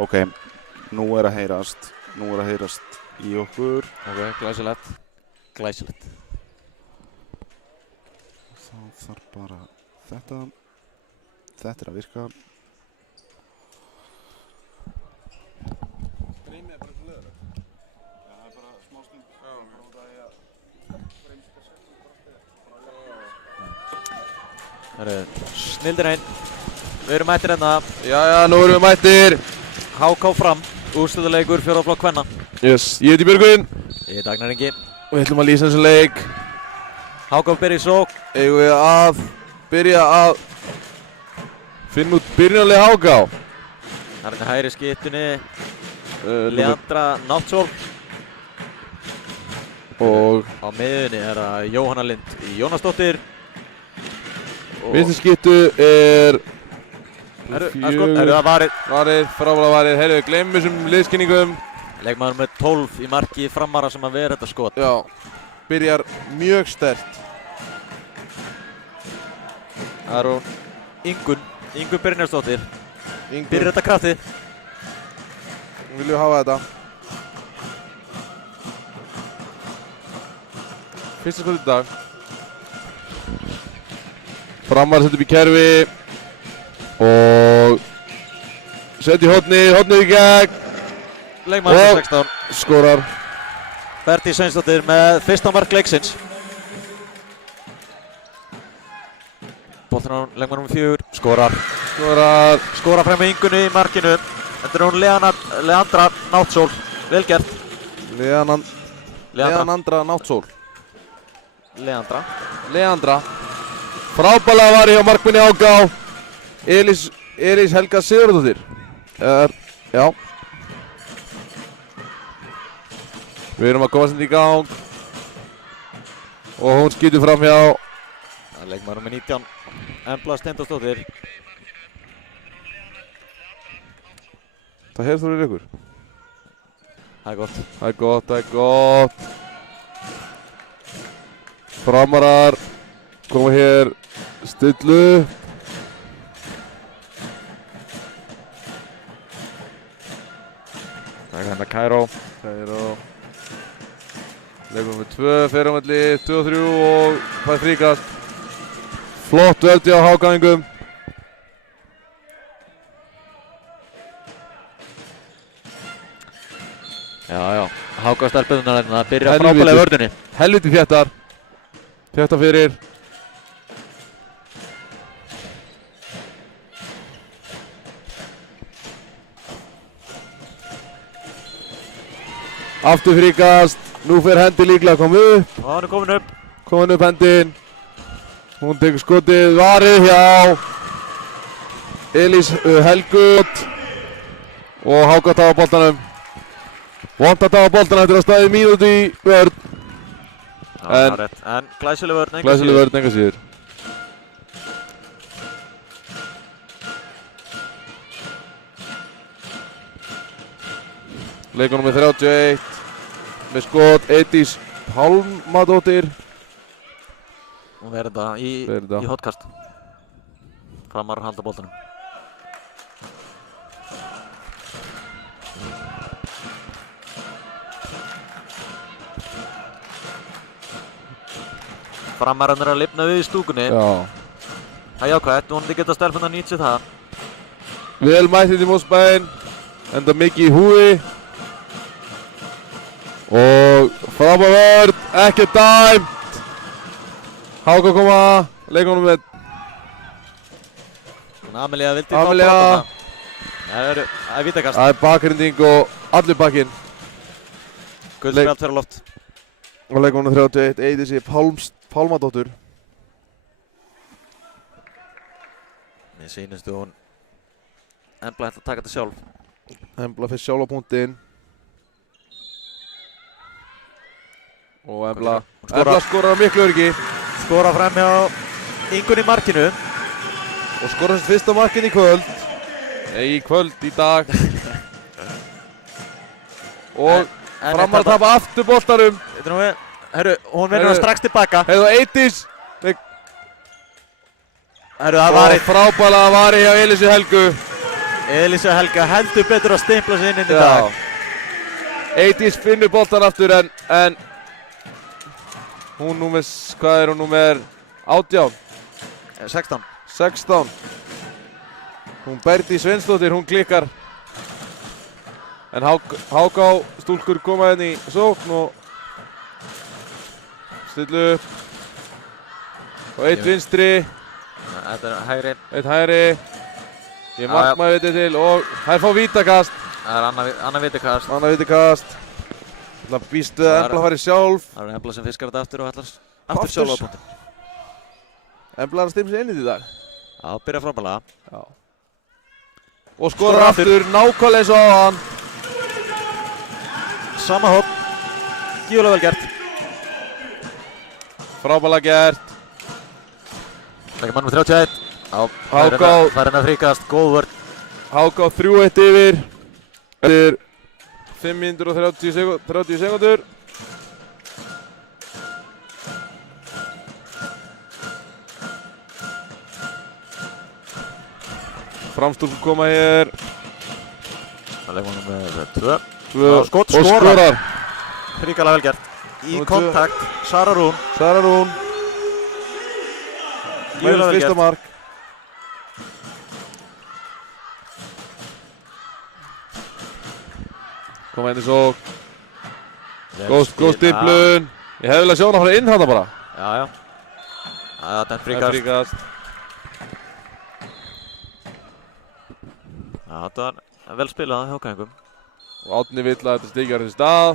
Ok, nú er að heyrast í okkur. Ok, glæsilegt. Glæsilegt. Það þarf bara þetta. Þetta er að virka. Streamið er bara eitthvað leiðilegt. Já, það er bara smá stund. Já, ok. Það eru snildir einn. Við erum mættir hérna. Jæja, nú erum við mættir. HK Fram, úrslitaleikur 4. flokk kvenna. Yes, ég heiti Björgvin. Ég er Agnar Ingi. Og við ætlum að lýsa þessum leik. HK byrja í sókn. Eigum við að byrja að finna út byrjunarlið HK. Það er hægri skiptunni. Leandra Náttsól. Og á miðunni er það Jóhanna Lind Jónasdóttir. vinstri skiptu er það varið. Varið, frábæra varið. Heyrðu, gleymum þessum liðskynningum. Leikmaður með 12 í marki framara sem að vera þetta skot. Já, byrjar mjög sterkt. Það er hún Ingun Brynjarsdóttir. Ingunn, Byrjar þetta kraftið. viljum við hafa þetta. Fyrsta skot í dag. Framar setjum í kerfi. Og setjum í hornið í gegn. Leikmaður með Og 16. skorar. Berti Sveinsdóttir með fyrsta mark leiksins. Boltinn á leikmaður nr. 4. Skorar. Skorar frem með Ingunni í markinu. Þetta er hún Leandra Náttsól. Vel gert. Leandra Náttsól. Leandra. Frábælega var hjá markminni HK. Elís Helga Sigurðardóttir. Já. Við erum að komast inn í gang. Og hún skýtur fram hjá. Leikmaður nr. 19. Embla Steindórsdóttir. Það heyrður þú í ykkur. Það er gott. Það er gott. Framarar koma hér stillu. Það er hérna Kæró. Leikum við 2, fer á milli 2 og 3 og fær fríkast. Flott veldi á HK-ingum. Já. HK-stelpunnar hérna byrja frábælega í vörðinni. Helviti þéttar. Þéttar fyrir. Aftur fríkast. Nú fer hendi líklega að koma upp. Og hann er komin upp. Komin upp hendin. Hún tekur skotið. Varið hjá Elís Helgu. Og HK tafa boltanum. Vont að tafa boltanum eftir að staðið mínútu í vörn. En glæsileg vörn enga síður. Leikur númer 31 með skot Eydís Pálmadóttir. Hún verður þetta í hotkast. Framar halda boltanum. Framarinn er að lifna við í stúkunni. Já. Það er jákvæmt, vonandi geta stelpunnar nýtt sér það. Vel mættið í Mósbæinn, enda mikið í húi. Og frábær vörn, ekkert dæmt. HK koma, leikunum með Amelía vildi fá boltana. Það er vítakast. Það er bakgrinding og allir bakinn. Guldspjald fyrir loft. Og leikunum 31, Eydísi Pálmadóttur. Mér sýnistu hún Embla ætla að taka þetta sjálf. Embla fyrir sjálf á punktinn. Og Embla skorar á miklu öryggi. Skora fram hjá Ingunn í markinu. Og skorar sitt fyrsta markinn í kvöld. Nei, í kvöld, í dag. Og Framar að tapa aftur boltanum. Herru, hún vinnur strax tilbaka. Herru, Eydís. Herru, það var frábælega varið hjá Elísu Helgu. Elísa Helga heldur betur að stimpla sig inn í dag. Eydís finnur boltan aftur en hún númer, hvað er hún númer 18? 16. Hún Berdi Sveinsdóttir, hún klikkar. En Háká stúlkur koma inn í sókn og stillu upp. Og eitt vinstri. Þetta er hægri. Eitt hægri. Ég markmaði vitið til og þær fá vítakast. Það er annað vítakast. Annað vítakast. Það býst við að Embla fari sjálf. Það er Embla sem fiskar þetta aftur og ætlar aftur sjálf á punktin. Embla er að stimma sig inn í dag. Já, byrja frábælega. Já. Og skorar aftur, nákvæmlega eins og á hann. Sama hopp. Gífulega vel gert. Frábælega gert. Leikir mann með 31. Háká. Það er að þríkast, góð vörn. Háká 3-1 yfir. Eftir 5 mínútur og 30 sekúndur. Framstúlkur koma hér. Það leikir mann með 2. Og skorar. Hrikalega vel gert. Í kontakt, Sara Rún. Mælist fyrsta mark. Koma inn í sókn. Góð stimplun. Ég hefði viljað sjá hana fara inn hana bara. Já. Það er fríkast. Já, þetta var vel spilað hjá Hákæðingum. Og Árni vill að þetta stikjar þessi stað.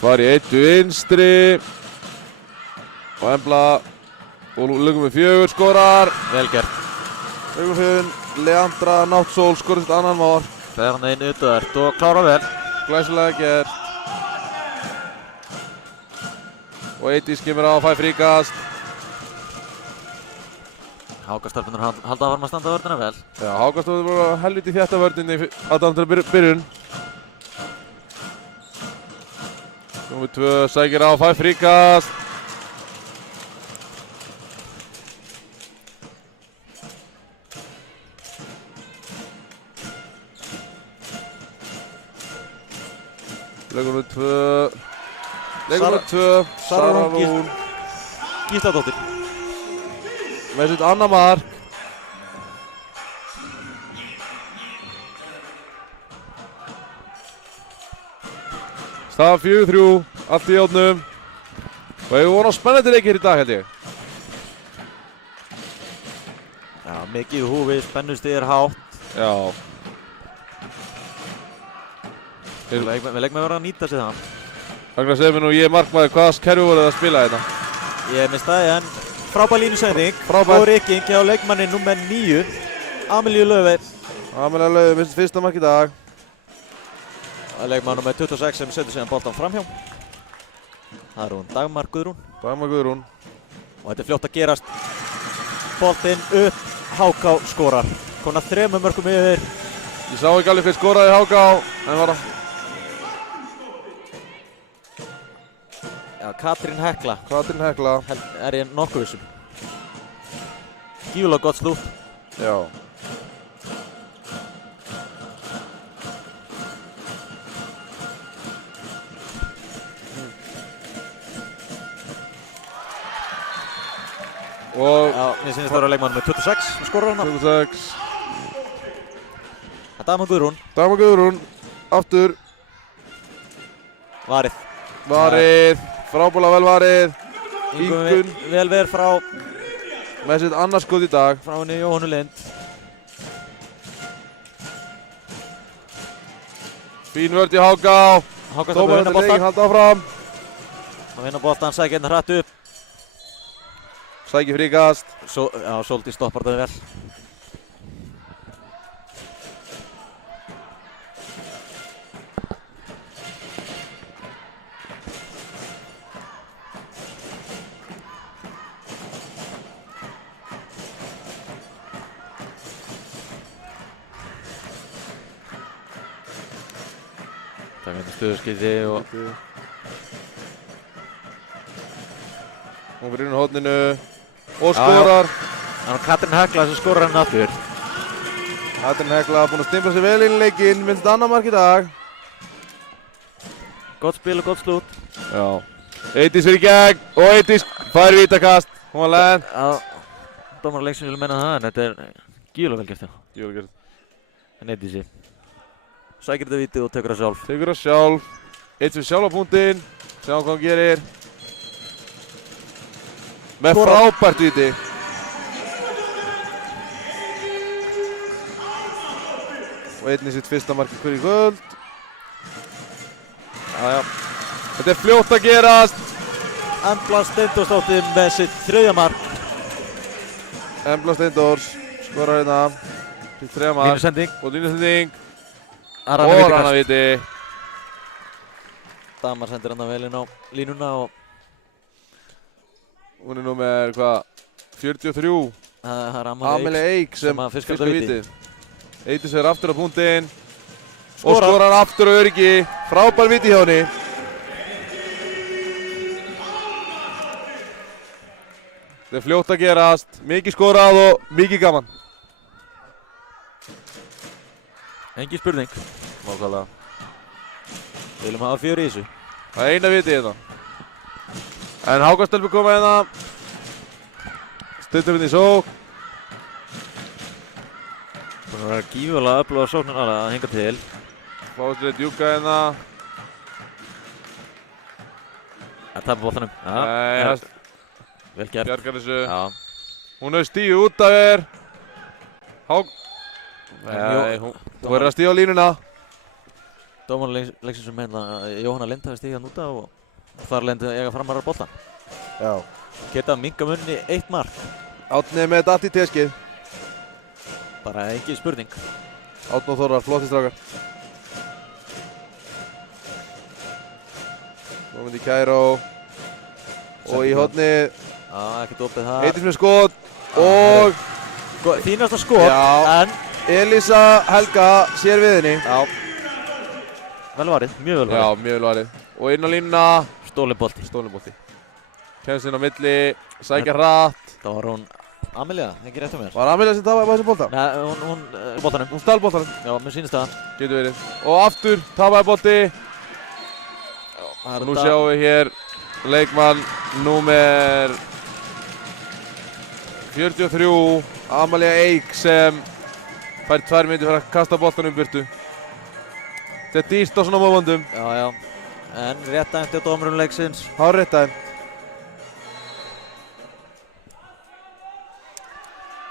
Fari eitt vinstri. Og Embla. Og lögum við 4 skorar. Vel gert. Lögum við Leandra Náttsól skorar sitt annan mark. Það er hann inn Uddart og klára vel. Glæsilega gert. Og Eydís kemur á að fæ fríkast. Hákastarfinur halda áfram að standa vörnina vel. Já, Hákastarfinur voru helviti þétta vörninni aðdæmdur byrjun. Númer 2 sækir á að fæ fríkast. Leikur númer 2, Sara Rún Gísladóttir. Með sitt annað mark. Staðan 4-3, allt í járnum. Og við vorum á spennandi leikir í dag held ég. Já, mikið í húfi, spennustig er hátt. Já. Við legum að vera að nýta sig það. Ragnar segir mér nú, ég er markmaður, hvaða kerfi voruð að spila hérna? Ég mista það en frábær línusending. Frábær. Og rykking hjá leikmanni nummer 9, Amelíu Laufey. Amelíu Laufey með sitt fyrsta mark í dag. Það er leikmann nummer 26 sem setur síðan boltan framhjá. Það er hún Dagmar Guðrún. Og þetta er fljótt að gerast. Boltinn upp, Háká skorar. Konar 3 mörkum yfir. Ég sá ekki alveg hver skoraði Háká, en var það. Já, Katrín Hekla. Er ég nokkuð vissum. Gífulega gott slútt. Já. Og já, mér finnst það vera leikmann með 26 sem skorar hana. 26. Það er Dagmar Guðrún. Dagmar Guðrún, aftur. Varið, frábælega vel varið. Ingunn. Vel verið frá. Með sitt annars skot í dag. Frá henni Jóhannu Lind. Fín vörð í Háká. Dómarinn til leikin halda áfram. Hann vinna boltan, sækir hérna hratt upp. Sækir fríkast. Já, Sóldís stoppar það vel. Það vinna stöðuskipti og Hún fyrir inn á horninu og skorar. Það var Katrín Hekla sem skorar henni aftur. Katrín Hekla búin að stimpla sér vel inn í leikinn, minnst annar mark í dag. Gott spil og gott slút. Já. Eydís fyrir í gegn og Eydís fær vítakast. Hún var lent. Já, dómaraleiksin vil menna það en þetta er gífulega vel gert hjá. Gífulega gert. En Eydísi. Sækir þetta vítið og tekur það sjálf. Tekur það sjálf. Eydís fyrir sjálf á punktinn. Sjáum hvað hann gerir. Með frábært víti. Og einnig sitt fyrsta mark í kvöld. Já. Þetta er fljótt að gerast. Embla Steindórsdóttir með sitt 3. mark. Embla Steindórs skorar hérna. Sitt 3. mark. Línusending. Og línusending. Og Rannaviti. Damar sendir hann vel inn á línuna og hún er númer hvað? 43. það er Amelie Eik sem fiskar fiskar víti. Eydís er aftur á punktinn. Og skorar aftur á öryggi. Frábær víti hjá henni. Þetta er fljótt að gerast. Mikið skorað og mikið gaman. Engin spurning. Nákvæmlega. Við viljum hafa 4 í þessu. Það er eina viti hérna. En Hákastelpur koma hérna. Stuttur hérna í sók. Það er að gífulega öfluga sóknin að hinga til. Fáður að djúka hérna. Það tapar boltanum. Nei, vel gert. bjargar þessu. Já. Hún hefur stíu út af þér. Nei, hún verður að stíu á línuna. Dómarleiksins sem hérna Jóhanna Lind hafi stíðið hann út af og þar lendi eiga framarar boltan. Já. Geta minka munni 1 mark. Átni með datt í teskið. Bara engin spurning. Átni og Þórar, flotti strákar. Komandi Kæró. Og í horni. Já, ekkert opið það. Eydís með skot. Og þínasta skot. Já. En Elísa Helga sér við henni. já. Vel varið, mjög vel varið. Já, mjög vel varið. Og inn á línuna. Stólinn bolti. Stólinn bolti. Kemst inn á milli. Sækja hratt. Það var hún Amelia, ekki rétt um mér. Var Amelia sem tapaði þessum bolta? Nei, hún boltanum. Hún stal boltanum. Já, mér sýnist það. Getur verið. Og aftur tapaði bolti. Nú sjáum við hér leikmann númer 43, Amelia Eik, sem fær 2 mínútur fyrir að kasta boltanum í burtu. Þetta er dýrt á svona mómandum. Já, já. En rétt eftir dómurum leiksins. Hárrétt aðeim.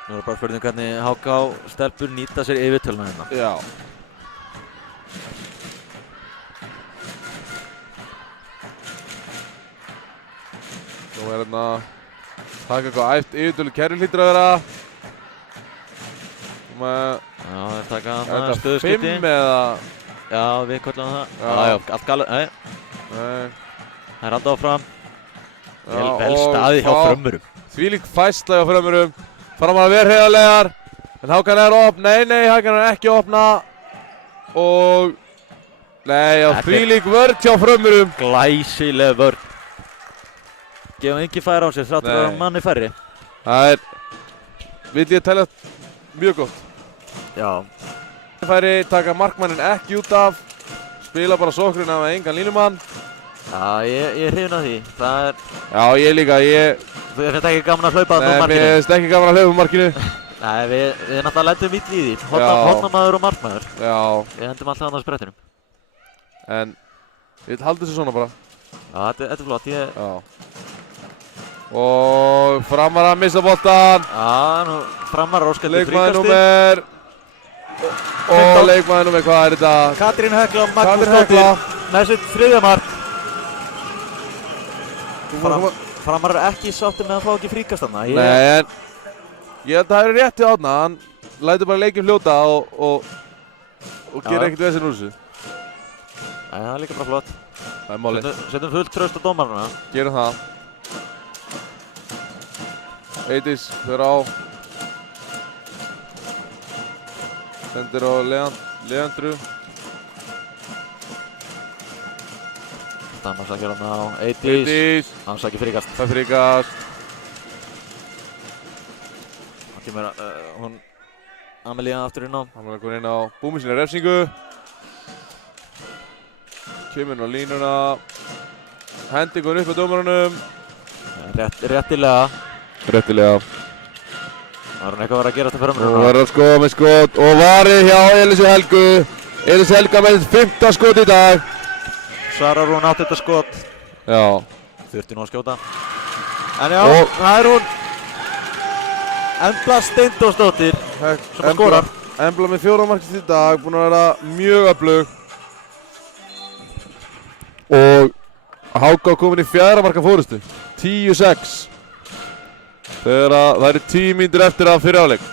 Nú er bara spurning hvernig HK stelpur nýta sér yfirtöluna hérna. Já. Nú er hérna taka eitthvað æft yfirtölu kerfi hlýtur að vera. Já, það er taka Er hana þetta stöðuskipti. 5 eða? Já, við köllum það. Já. Já, já, allt galið. Nei, Nei. það er alltaf áfram. Já, Vel og staðið hjá fá- Frömmurum. Þvílík færsla hjá Frömmurum. Framar að vera heiðarlegar. En Hákan er að opna. Nei, Hákan er ekki að opna. Og nei, já, Þetta er- þvílík vörn hjá Frömmurum. Glæsileg vörn. Gefa engin færi á sig, þráttur að Nei. vera manni færri. Það er, vil ég telja, mjög gott. Já. Færi taka markmannin ekki út af. Spila bara sókruna með engan línumann. Já, ég er hrifinn af því. Það er, Já, ég líka, þú finnst ekki gaman að hlaupa þarna Nei, úr mér markinu. finnst ekki gaman að hlaupa úr markinu. Nei, við náttúrulega lendum vill í því. Já. Hornamaður og markmaður. Já, Við hendum alltaf annað á sprettinum. en ég vil halda þessu svona bara. Já, þetta er flott. Já. Og Framar að missa boltan. Já, nú Framar óskandi Leikmaður fríkasti. númer og leikmaður númer, hvað er þetta? Katrín Hekla, Katrín Magnúsdóttir Hekla. með sitt 3. mark. Fram- Framar er ekki sáttur með að fá ekki fríkast þarna. Nei, en ég held að það er rétt hjá Árna. Hann lætur bara leikinn fljóta og Já. gerir ekkert vesinn úr þessu. Nei, það er líka bara flott. Það er málið. Setjum fullt traust á dómarana. Gerum það. Eydís fyrir á. Sendir á Leandru. Þannig að sækja hann á Eydís. Eydís. Hann sækir fríkast. Það fríkast. kemur hún Amelía aftur inn á. Hann var komin inn á búmið sína refsingu. Kemur inn á línuna. Hendingur upp á dómarunum. Réttilega. Réttilega. Það var hún eitthvað að vera að gera þetta fyrir Og verður sko með skot og varið hjá Elísu Helgu. Elísu Helga með 15 skot í dag. Sara Rún átt þetta skot. Já. Þurfti nú að skjóta. En já, það er hún. Embla Steindórsdóttir sem skorar. Embla með 4 markið í dag, búin að vera mjög öflug. Og Háká komin í 4 marka fórustu. 10-6. Þegar það eru 10 mínútur eftir að fyrri hálfleik.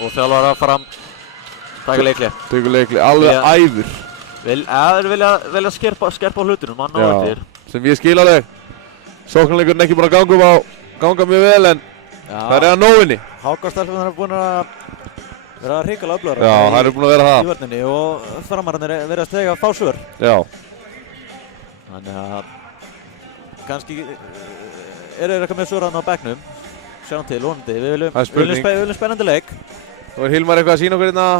Og þjálfara fram. Taka leikli. Tekur leikli, alveg æfur. Þeir vilja skerpa á hlutunum, mann og eftir. Sem ég skil alveg. Sóknarleikurinn ekki búin að ganga mjög vel en það er að nóinni. Háká-stelpunar er búin að vera hrikalega öflugar. Já, það er búin að vera það. Í vörninni og framararnir verið að stega fá svör. Já. Þannig að kannski eru eitthvað með svör á bekknum. Sjáum til, vonandi. Við viljum spennandi leik. Nú er Hilmar eitthvað að sína okkur hérna.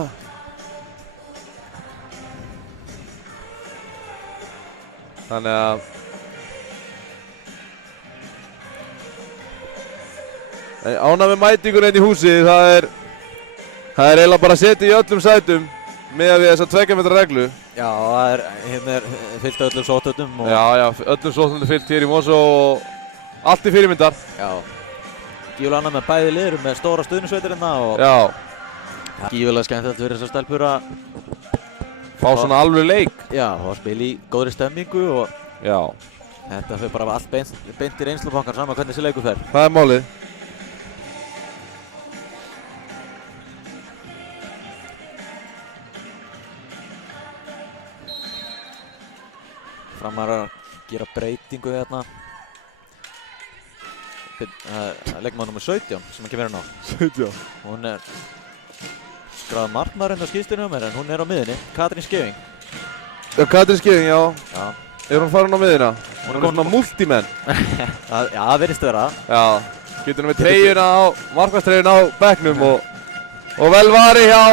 Þannig að ánægð með mætingur inn í húsið, það er eiginlega bara að setja í öllum sætum með við þessa 2 metra reglu. Já, hérna er fyllt af öllum sóttöldum. Já, öllum sóttöldum fyllt hér í Mosó og allt í fyrirmyndar. Já, gífulega annað með bæði liður með stóra stuðningssveitir hérna og gífulega skemmtilegt fyrir þessar stelpur að fá svona alveg leik. Já, og spila í góðri stemmingu og þetta fyrir bara allt beint í reynslubankar saman hvernig þessi leikur fer. Það er málið. Framar að gera breytingu hérna. Leikmaður nr. 17 sem kemur hérna á. 17. Hún er skráð markmaður á skýrslunni hjá mér en hún er á miðunni. Katrín Skeving. Já, Katrín Skeving, já. Er hún farin á miðuna? Hún er svona multimenn. Já, það virðist vera. Já, getur hún með treyjuna á, markmannstreyjuna á bekknum og vel varið hjá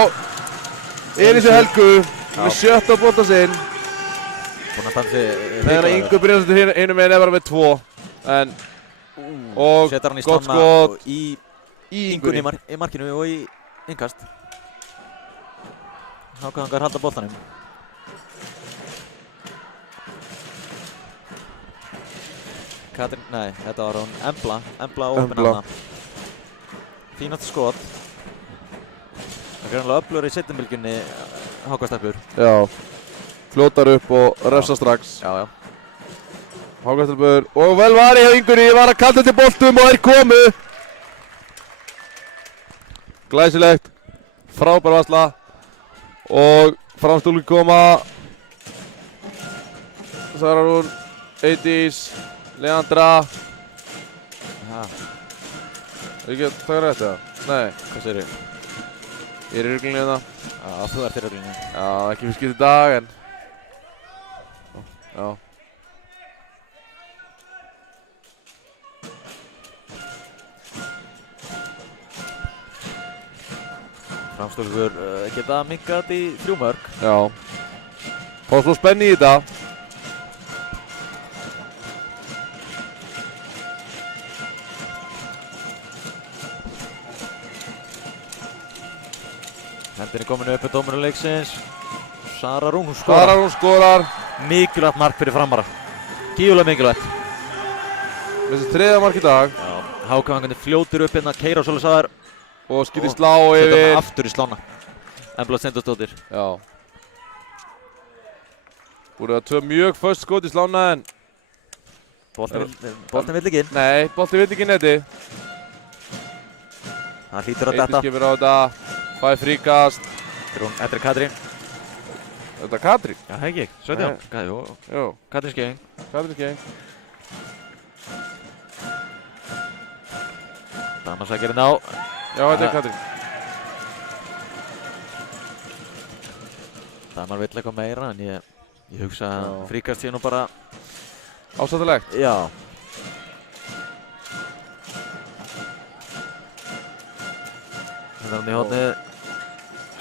Elísu Helgu með 7. bolta sinn. Búinn að standa sig Meðan að Ingu Brynjarsdóttir hinum meginn er bara með 2. Og setur hann í gott stanna skot í Ingunni í markinu og í innkast. Hákangar halda boltanum. Katrín, nei, þetta var hún Embla opinn hana. Fínast skot. Það er greinlega öflugur í seinni Hákastelpur. Já, fljótar upp og refsa strax. Já. Hákastelpur og vel varið hjá Ingunni, var að kalla til boltum og er komu. Glæsilegt, frábær varsla og framstúlur koma. Sara Rún, Eydís, Leandra. Er ekki að taka rétt eða? Nei. Hvað segir þið? Ég er í ruglinni hérna. Já, þú ert í ruglinni. Já, ekki fyrir skipt í dag en... Já. Framstúlkur geta minkað í 3 mörk. Já. Fá svo spenni í þetta. Hendin er komin upp með dómurinn leiksins. Sara Rún skorar. Mikilvægt mark fyrir framara. Gífulega mikilvægt. Þessi 3. mark í dag. Já, Hákavangandi fljótur upp hérna, keyra á Sólisaðar. Og skýtir slá yfir. Setja hann aftur í slána. Embla Steindórsdóttir. Já. Búið að 2 mjög föst skot í slána en... Boltin vill ekki inn. Nei, boltin vill ekki netti. Það hlýtur að detta. Eydís kemur á þetta. Fæ fríkast. Þetta er Katrín. Þetta er Katrín? Já, það ekki. 17. Jú. Katrín Skeving. Katrín Skeving. Damarsækirinn á. Já, þetta er Katrín. Damar vill eitthvað meira en ég hugsa að fríkast sé nú bara... Ásættilegt? Já. Finnur hann í hornið.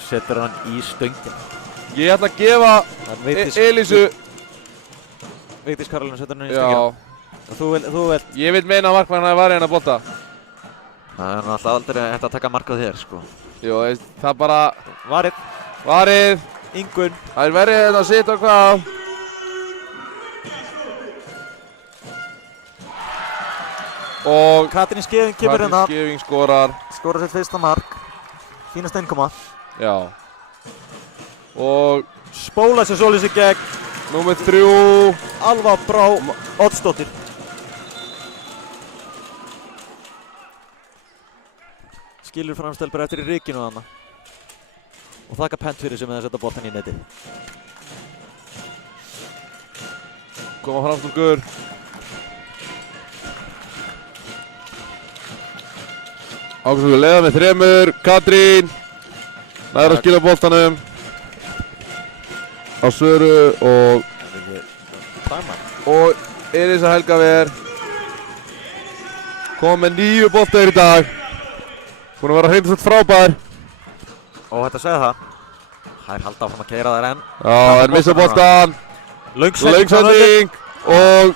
Setur hann í stöngin. Ég ætla að gefa Elísu. Vigdís Karolín setur hann í stöngina. Já. Og þú vilt. Ég vil meina að markmann hafi varið hérna bolta. Það er náttúrulega aldrei hægt að taka mark á þér, sko. Jú, það bara... Varið. Ingunn. Það er verið þetta að sitja og hvað. Og Katrín Skeving kemur hérna. Katrín Skeving skorar. Skorar sitt fyrsta mark. Fínasta innkoma. Já. Og spóla sér svolítið sig gegn. Númer 3. Alva Brá Oddsdóttir. Skilur framstelpur eftir í rykinu þarna. Og þakka Pent fyrir sem að setja boltan í netið. Koma framstúlkur. Ákvæmstu leiða með 3. Katrín. Næður að skila boltanum. Á Söru og... Og Elísa Helgaver. Kom með 9 boltar í dag. Búin að vera hreindast frábær. Og þetta segði það. Þær halda áfram að keyra þær enn. Já, þær missa boltan. Löngsending. Og...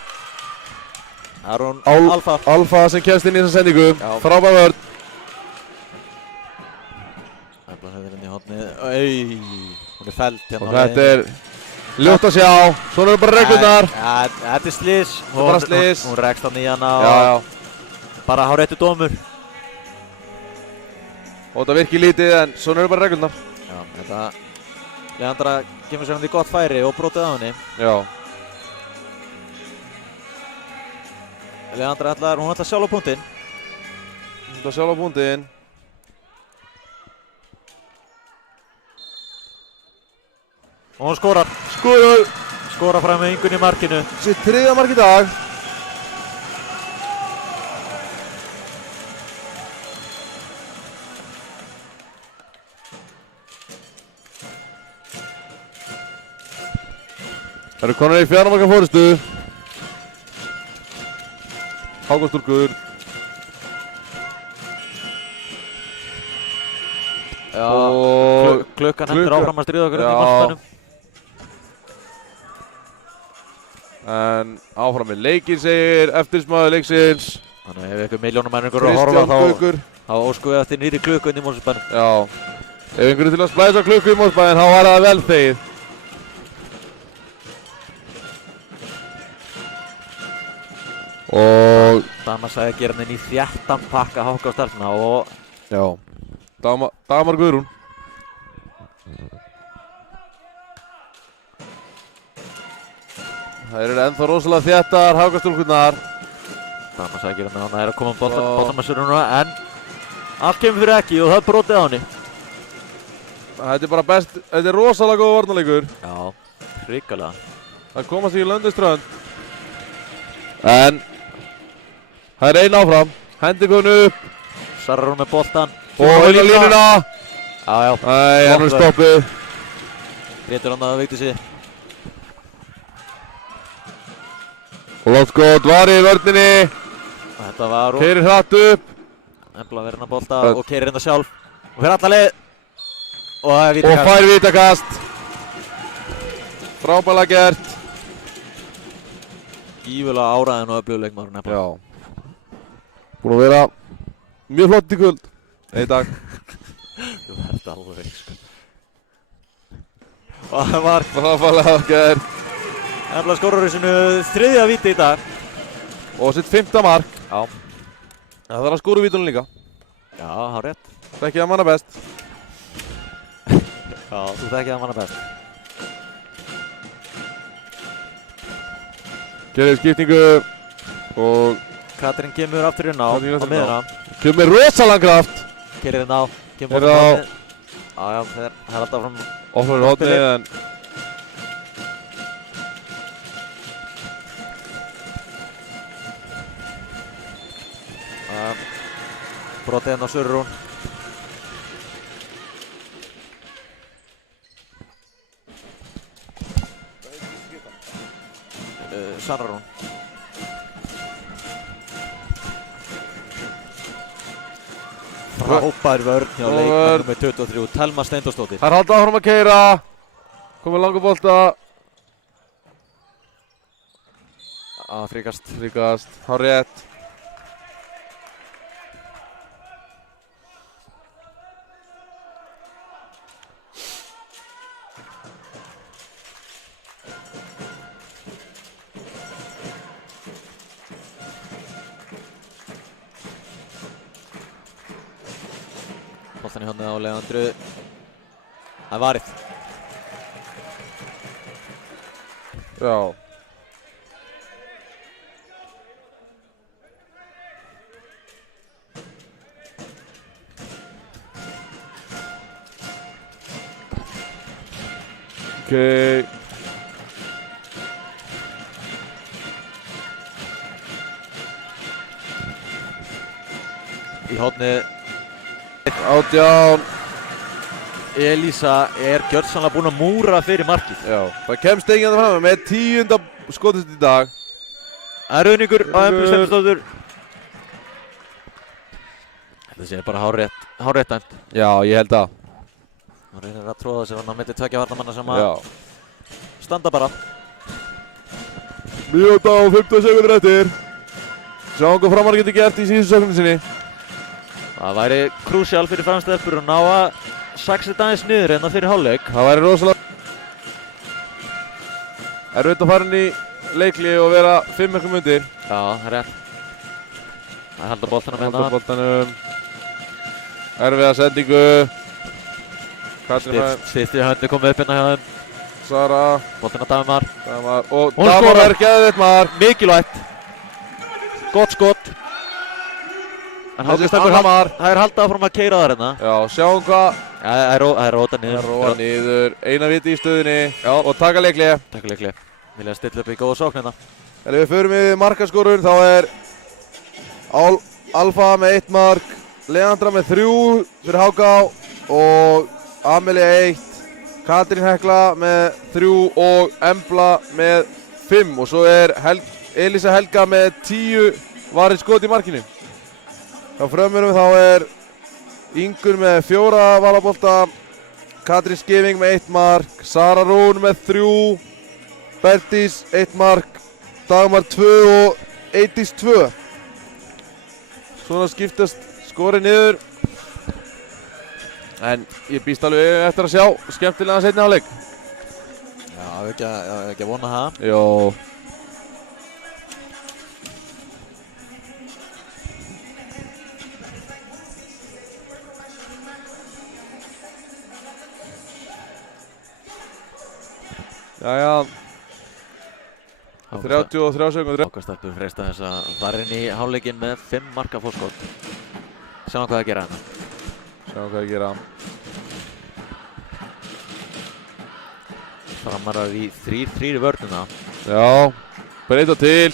Aron Alfa. Alfa sem kemst inn í þessa sendingu. Frábær vörn. Efla hefur inn í hornið. Hún er fellt hérna. Og þetta er ljótt að sjá. Svona eru bara reglurnar. Þetta er slís. Þetta er bara slís. Hún rekst hann í hana. Já. Bara háréttur dómur. Og þetta virkir lítið en svona eru bara reglurnar. Já, þetta... Leandra kemur sér hann í gott færi og brotið á henni. Já. Leandra hún ætlar sjálf á punktinn. Hún ætlar sjálf á punktinn. Og hún skorar. Skorar fram með Ingunn í markinu. Sitt 3. mark í dag. Það eru konar í 4. marka fórustu. Hákastúlkur. Já, og klukkan hendur áfram að stríða okkur í markspænum. En áfram með leikinn segir eftirsmaður leiksins. Þannig ef ykkur milljónumennur að horfa þá óskum við eftir nýri klukku inn í Mosfellsbænum. Já, ef einhverju til að splæsa klukku í Mosfellsbæinn þá var það vel þegið. Og Dagmar sagði að gera henni í þéttan pakka Háka á stelpuna og... Já, Dagmar Guðrún. Það eru ennþá rosalega þéttar Hákastúlkurnar. Dagmar sagði að gera henni að það er að koma boltamessur núna en allt kemur fyrir ekki og það er brotið á henni. Þetta er bara best, þetta er rosalega góð varnarleikur. Já, hrikalega. Það komast í Lönduströnd. En það er einn áfram, hendi konu upp. Sarrar hún með boltan. Og inn á línuna. Já. Æ, hann er stoppuð. Réttur hann að veikti sig. Og látt gott var í vörninni. Þetta var hún. Keirir hratt upp. Embla verið hann að bolta og keirir hérna sjálf. Og fyrir alla leið. Og það er vítakast. Og fær vítakast. Frábælega gert. Gífulega áræðin og öflugur leikmaður Embla. Já. Búin að vera mjög flott í kvöld. Í dag. Þú ert alveg veik, sko. Og það var frábælega gert. Embla skorar í sinu 3. víti í dag. Og sitt 5. mark. Já. Það þarf að skora vítunum líka. Já, það er rétt. Þekkið að manna best. Já, þú þekkið að manna best. Gerir skiptingu og Katrín kemur aftur inn á miðuna. Kemur með rosalega kraft. Keirir inn á. Kemur á. Já, það er alltaf fram. Opnar í hornið en brotið hérna á Sörrún. Sarrún. Frábær vörn hjá leikmann nummer 23, Telma Steindórsdóttir. Það er haldið áfram að keyra. Komið langa bolta. Fríkast, hár rétt. Boltan í hodnið á Leandru. Það er varið. Já. Okay. Í hodnið. 18. Elísa er gjörsamlega búin að múra fyrir markið. Já. Það kemst enginn að fram með 10. skotist í dag. Það er Rauningur á Emblu Steindórsdóttur. Þetta sé bara hárrétt dæmt. Já, ég held að. Hann reynir að tróða sig hann á milli tveggja varnarmanna sem Já. að standa bara. Mínúta og 15 sekundur eftir. Sjáum hvað Framar getur gert í síðustu sögninni sinni. Það væri krúsjál fyrir Framstelpur að ná að saxa þetta aðeins niður hérna fyrir hálfleik. Það væri rosalega erfitt að fara inn í leikli og vera 5 mörkum undir. Já, það er rétt. Það er halda boltanum hérna. Halda boltanum. Erfiða sendingu. Stýrt í höndi komið upp hérna hjá þeim. Sara. Boltin á Dagmar. Og Hún Dagmar skorar. er geðveikt mark. Mikilvægt. Gott skot. En Þessi Stelpur Hamar. það er haldið áfram að keyra þar hérna. Já, sjáum hvað. Já, það er róta niður. Róa niður. Eina viti í stöðinni. Já. Og taka leikli. Takk leikli. Vilja stilla upp í góða sókn hérna. Þegar við förum við markaskorun þá er Alfa með 1 mark, Leandra með 3 fyrir Háká og Amelia 1, Katrín Hekla með 3 og Embla með 5 og svo er Elísa Helga með 10 varið skot í markinu. Hjá frömmurum þá er Ingur með 4 valabolta, Katrín Skeving með 1 mark, Sara Rún með 3, Bertís 1 mark, Dagmar 2 og Eidís 2. Svona skiptast skori niður. En ég býst alveg eftir að sjá skemmtilega seinni hálfleik. Já, ekki að vona það. Jó. Jæja. 33 sekundur. Háká-Stelpur freista þess að fara inn í hálfleikinn með 5 marka fórskot. Sjáum hvað það gera hérna. Sjáum hvað það gera. Framarar í 3-3 í vörnina. Já, breyta til.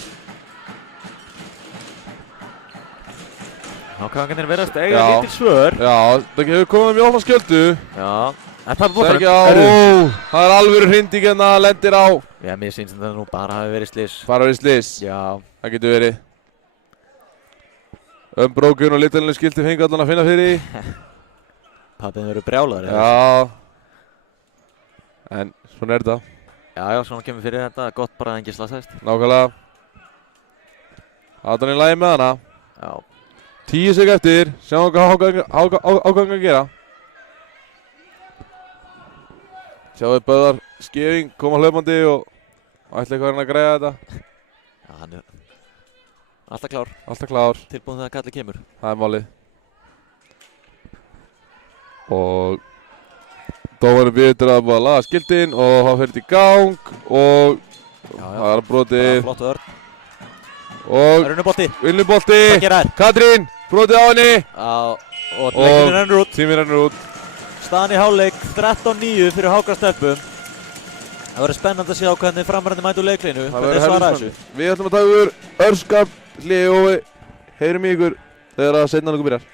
Háká-Gangarnir verðast eiga lítil svör. Já, það hefur komið mjög ofan skjöldu. Já, en það er bóttanum. Það er alvöru hrinding hérna, lendir á. Já, mér syns þetta nú bara hafi verið slys. Bara verið slys? Já. Það getur verið. Brókun og litalinu skilti fengi allan að finna fyrir því. Pappin verður brjálaður. Já. En svona er þetta. Já, svona kemur fyrir þetta. Gott bara að enginn slasaðist. Nákvæmlega. Adam í lagi með hana. Já. 10 sek eftir. Sjáum hvað ágang að gera. Sjáum við Böðar Skeving koma hlaupandi og ætla eitthvað að græða þetta. Já, hann er alltaf klár. Alltaf klár. Tilbúin þegar kallið kemur. Það er málið. Og dómarinn býður að búið að laga skiltinn og það fer í gang og það er brotið. Flott vörn. Og Runnubolti. Runnubolti. Hvað gera þær? Katrín, brotið á henni. Og leikurinn rennur út. Tíminn rennur út. Staðan í hálfleik 13-9 fyrir Háká-Stelpum. Það verður spennandi að sjá hvernig Framararnir mæta úr leiklinu. Hvernig svara þessu. Við ætlum að taka yfir örskapli og við heyrum í ykkur þegar að seinna leikur byrjar.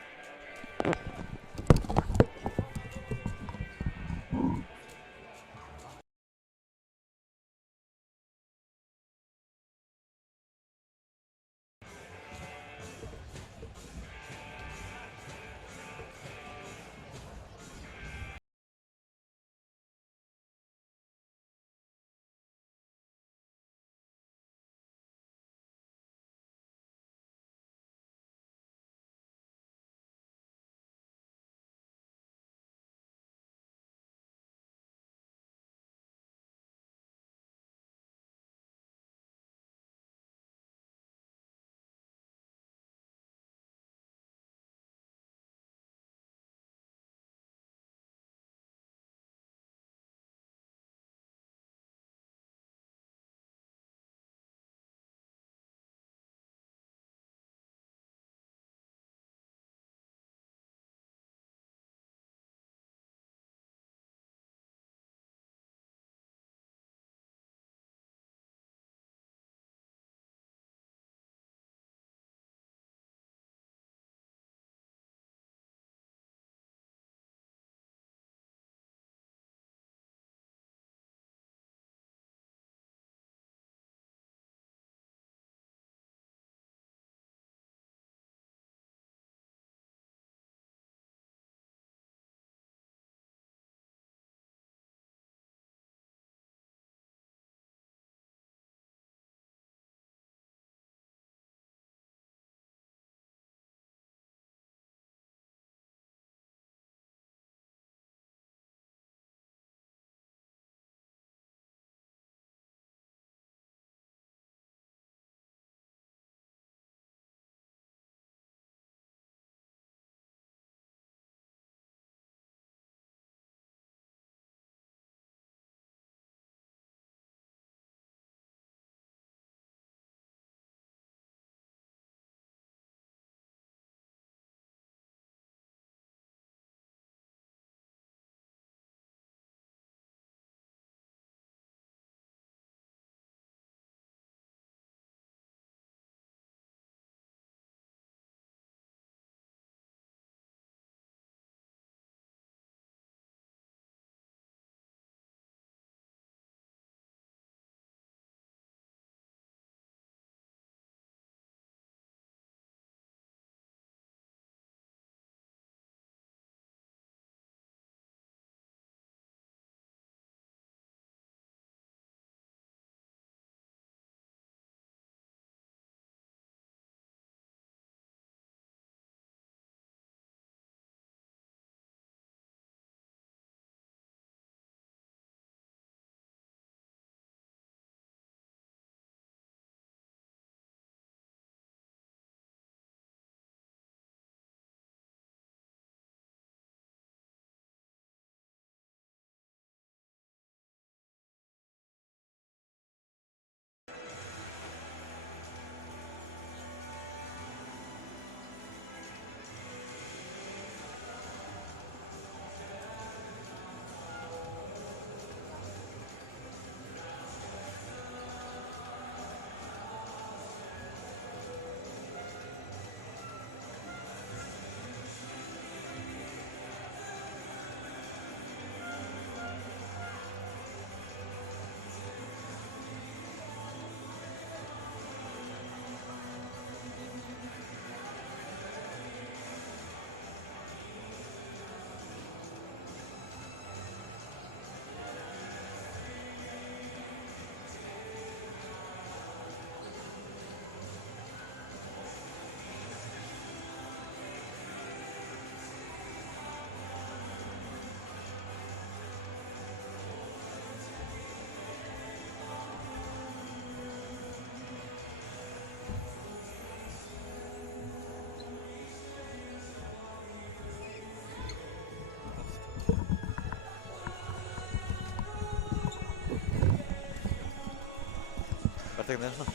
einhvern veginn svona.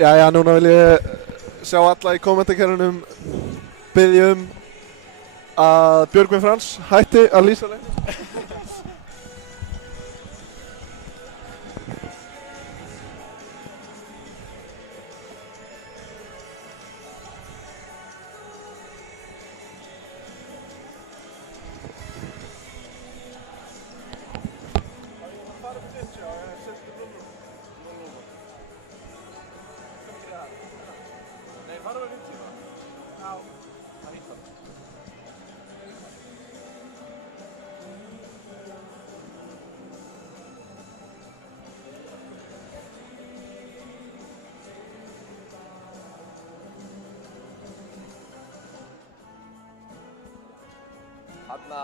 Jæja, núna vil ég sjá alla í kommentakerunum biðja að Björgvin Frans hætti að lýsa leiknum. Hanna.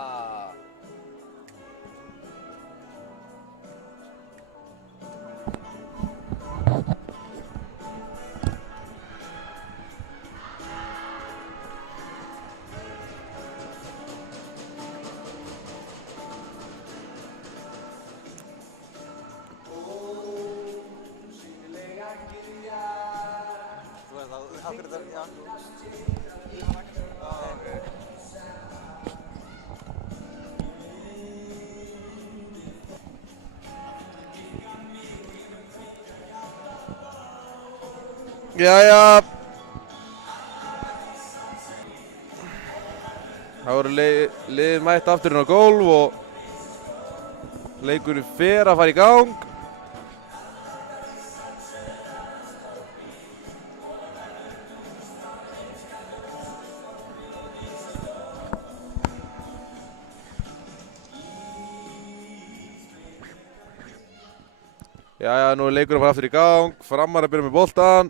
Jæja. Það voru liðið mætt aftur inn á gólf og leikurinn fer að fara í gang. Jæja, nú er leikurinn að fara aftur í gang. Framar að byrja með boltan.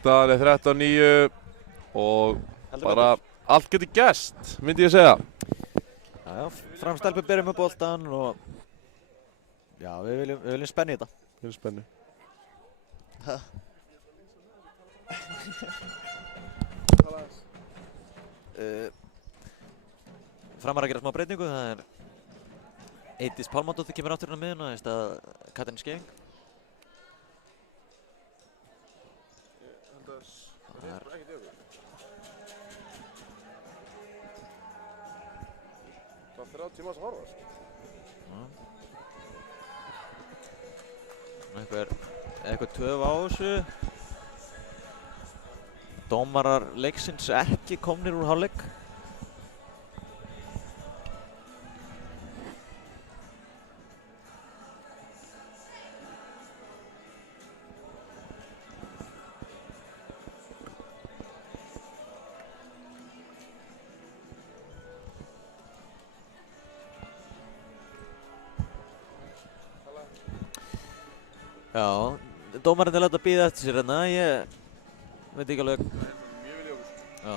Staðan er 13-9 og bara allt getur gerst, myndi ég segja. Já, Framstelpi byrja með boltan og já, við viljum spenna í þetta. Við viljum spennu. Framar að gera smá breytingu, það er Eydís Pálmadóttir kemur áttur inn á miðjuna í stað Katrín Skeving. Það er 30 manns að horfast. Eitthvað töf á þessu. Dómarar leiksins ekki komnir úr hálfleik. Já, dómarinn er láta að bíða eftir sér hérna, ég veit ekki alveg. Mjög vel í okkur. Já.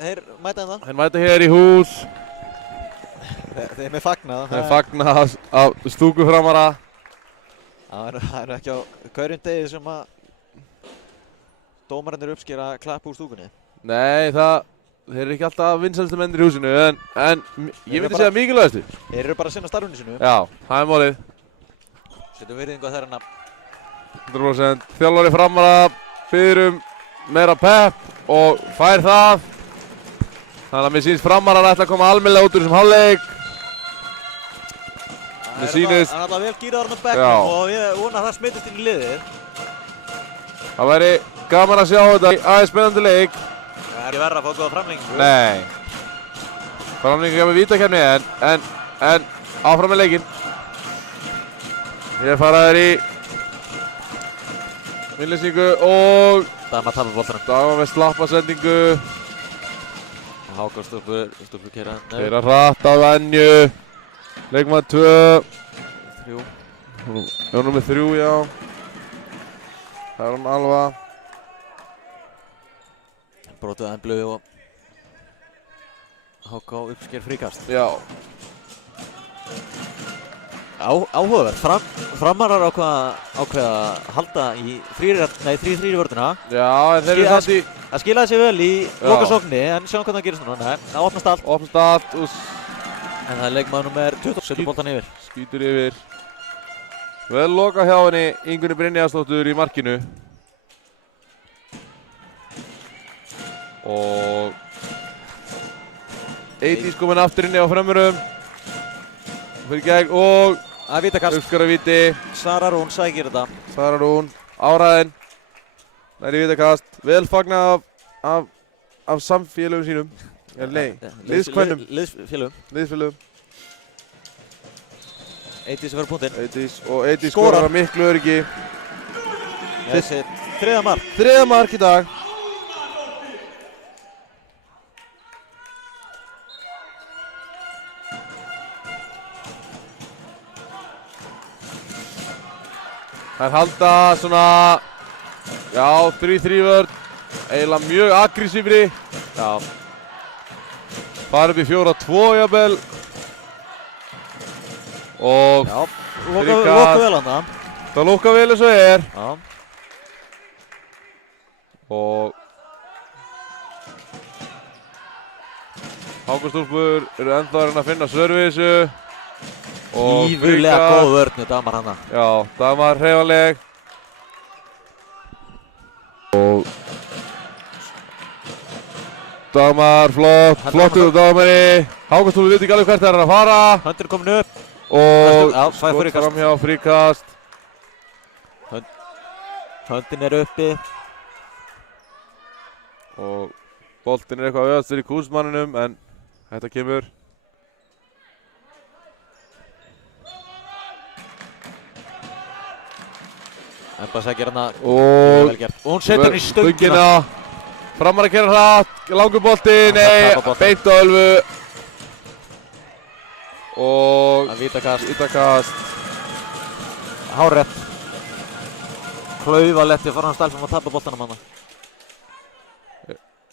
Þeir mæta hérna. Þeir mæta hér í hús. Þeim er fagnað. Þeir fagnað af stúkuframara. Það er ekki á hverjum degi sem að dómarinn er uppsker að klappa úr stúkunni. Nei, þeir eru ekki alltaf vinsælstu mennir í húsinu, en ég myndi segja mikilvægastu. Þeir eru bara að sinna starfinu sínu. Já, það er málið. Setjum virðingu að þeirra nafn. 100%. Þjálfari Framara biður meira pepp og fær það. Þannig að mér sýnist Framarar ætla að koma almennilega út úr þessum hálfleik. Mér sýnist. Það er alltaf vel gýraður með bekknum og ég vona að það smitist inn í liðið. Það væri gaman að sjá þetta í aðeins spennandi leik. Það er ekki verra að fá góða framlengingu. Nei. Framlengingu hjá með vítakeppni en áfram með leikinn. Hér fara þeir í innlýsingu og Dagmar tapar boltanum. Dagmar með slappa sendingu. Hákon stúlfur keira. Keira hratt á venju. Leikmann 2. 3. Númer 3, já. Það er hún Alva. Brotuð Emblu og Háká uppsker fríkast. Já. Áhugavert. Framarar ákveða að halda í 3-3 vörðuna. Já, en þeir eru samt í... Það skilaði sér vel í lokasókninni, en sjáum hvað það gerist núna. Nei, það opnast allt. Opnast allt. En það er leikmaður númer 20, setur boltan yfir. Skýtur yfir. Vel loka hjá henni Ingunni Brynjarsdóttur í markinu. Og... Eidís kominn aftur inni á framurum. Fyrir gegn og... Það er vítakast. Uppskara víti. Sara Rún sækir þetta. Sara Rún. Áræðin. Það er vítakast. Vel fagnað af samfélögum sínum. Nei, liðskvennum. Liðsfélögum. Eidís verður punktinn. Eidís skorar á miklu öryggi. Þessi þriðja mark. Þriðja mark í dag. Þær halda svona, já, 3-3 vörn, eiginlega mjög aggressífri. Já. Fara upp í 4-2 jafnvel. Og já, lóka vel hann það. Það lóka vel eins og er. Já. Og Hákastúlpur eru ennþá að finna svör við þessu. Ífurlega góð vörn Dagmar hana. Já, Dagmar hreyfanleg. Og Dagmar, flottu Dagmari. Hákastúlpur veit ekki alveg hvert það er að fara. Höndin er komin upp. Og skot framhjá, fríkast. Höndin er uppi. Og boltinn er eitthvað auðvast fyrir kúsmanninum, en þetta kemur. Embla sækir hana. Og hún setur hann í stöngina. Framar að gera hratt, langur bolti, nei, beint á ölvu. Og vítakast. Hárrétt. Klaufalegt fyrir hann Stelfum að tapa boltanum hana.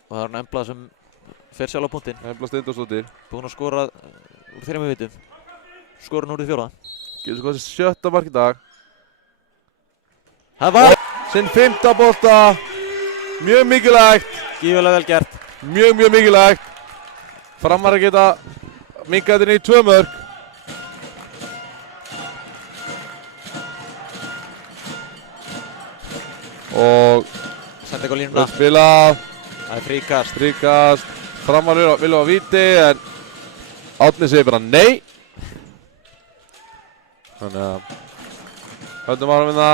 Og það er hann Embla sem fer sjálf á punktinn. Embla Steindórsdóttir. Búinn að skora úr 3 vítum. Skorun úr í 4. Getur svo hvað þessi 7. mark í dag. Það var sinn 5. bolta. Mjög mikilvægt. Gífurlega vel gert. Mjög mikilvægt. Framar að geta minkað inn í 2 mörk. Og sendi ykkur línuna. Spilað. Það er fríkast. Fríkast. Framar vilja á víti, en Árni segir bara nei. Þannig að höldum ára minna.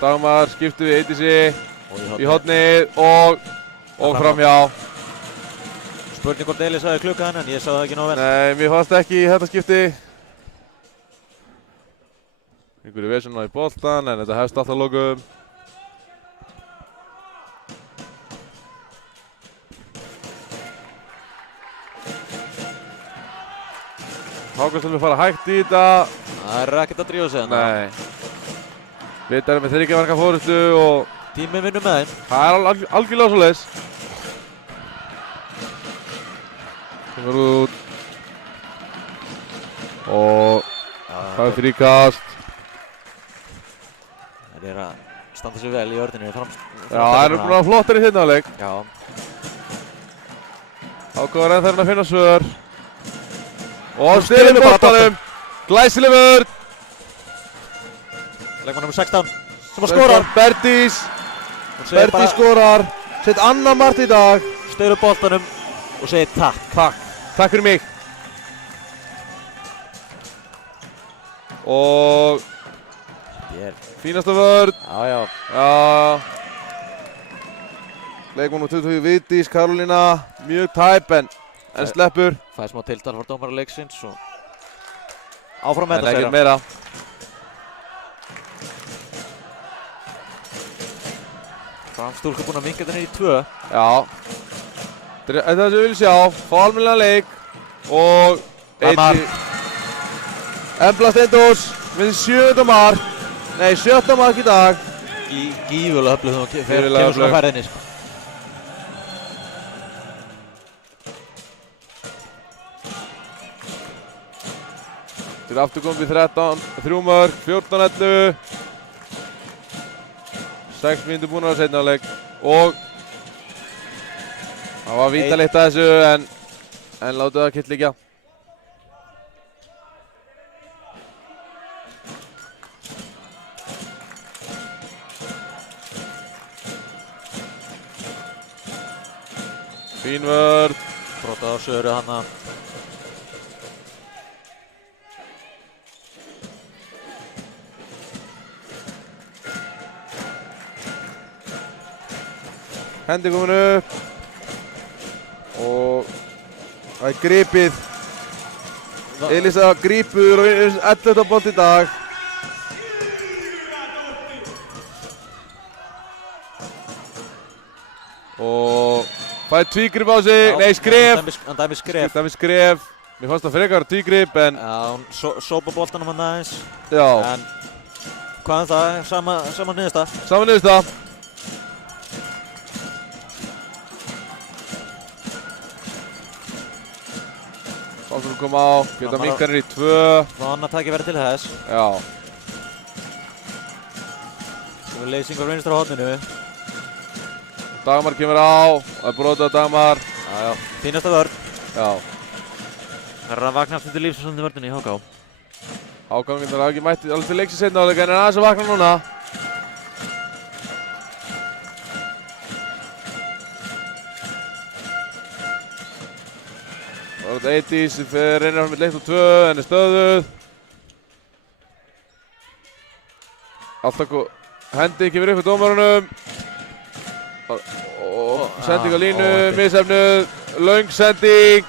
Dagmar skiptu við Eidísi í hornið og framhjá. Spurning hvort Elís sagði klukka hennan, ég sá það ekki nóg vel. Nei, mér fannst ekki í þetta skipti. Einhverju vesuna í boltan, en þetta hefst alltaf lokum. Hákastúlpur fara hægt í þetta. Það er ekkert að drífa sig hérna. Nei. Vitar er með 3 marka fórustu og tíminn vinnur með þeim. Það er algjörlega svoleiðis. Kemur út. Og það er fríkast. Það er að standa sér vel í vörninni. Já, það eru búin að flottir í þinn áleik. Já. Ákváður enn þarna að finna svör. Og styrinn boltanum. Glæsileg vörn. Leikmann nr. 16 sem að skorar. Berdís skorar. Sett annar mark í dag. Stöður boltanum og segir takk. Takk fyrir mig. Og fínasta vörn. Já. Leikmann nr. 20 Vigdís Karolína. Mjög tæp en sleppur. Fæði smá tiltal fyrir dómara leiksins og áfram með þetta segir meira. Framstúlka búinn að minka þetta niður í 2. Já. Þetta er það sem við viljum sjá. Fá almennilegan leik. Og Embla Steindórs með 7. mark. Nei, 7. mark í dag. Gífurlega öflug þegar hún kemur svona færðinni. Þeir eru aftur komið í 3 mörk, 14-11. 6 mínútur búin á seinni hálfleik og það var vítalegt að þessu en látu það kill liggja. Fín vörn. Brota á Söru hana. Hendi komin upp og það er gripið. Elísa grípur og 11. bolt í dag. Og fær tvígrip á sig, nei skref. Hann dæmi skref. Dæmi skref. Mér fannst það frekar tvígrip en... Já, hún sópa boltanum hann aðeins. Já. En hvað það? Sama niðursta. Sama niðursta. Fátum koma á, geta minkanir í 2. Vann að tækifæri til þess. Já. Svo er leysing á vinstra horninu. Dagmar kemur á, það er brotið á Dagmar. Já. Fínasta vörn. Já. Það er að vakna aftur til lífs í vörninni í HK. HK getur ekki mætti alveg til leiks í seinni hálfleik en er aðeins að vakna núna. Það er þetta 80's sem reynir hann með leikt á 2 en er stöðuð. Alltaf hendi kemur upp í dómarunum. Og sending á línu, missefnuð, löng sending.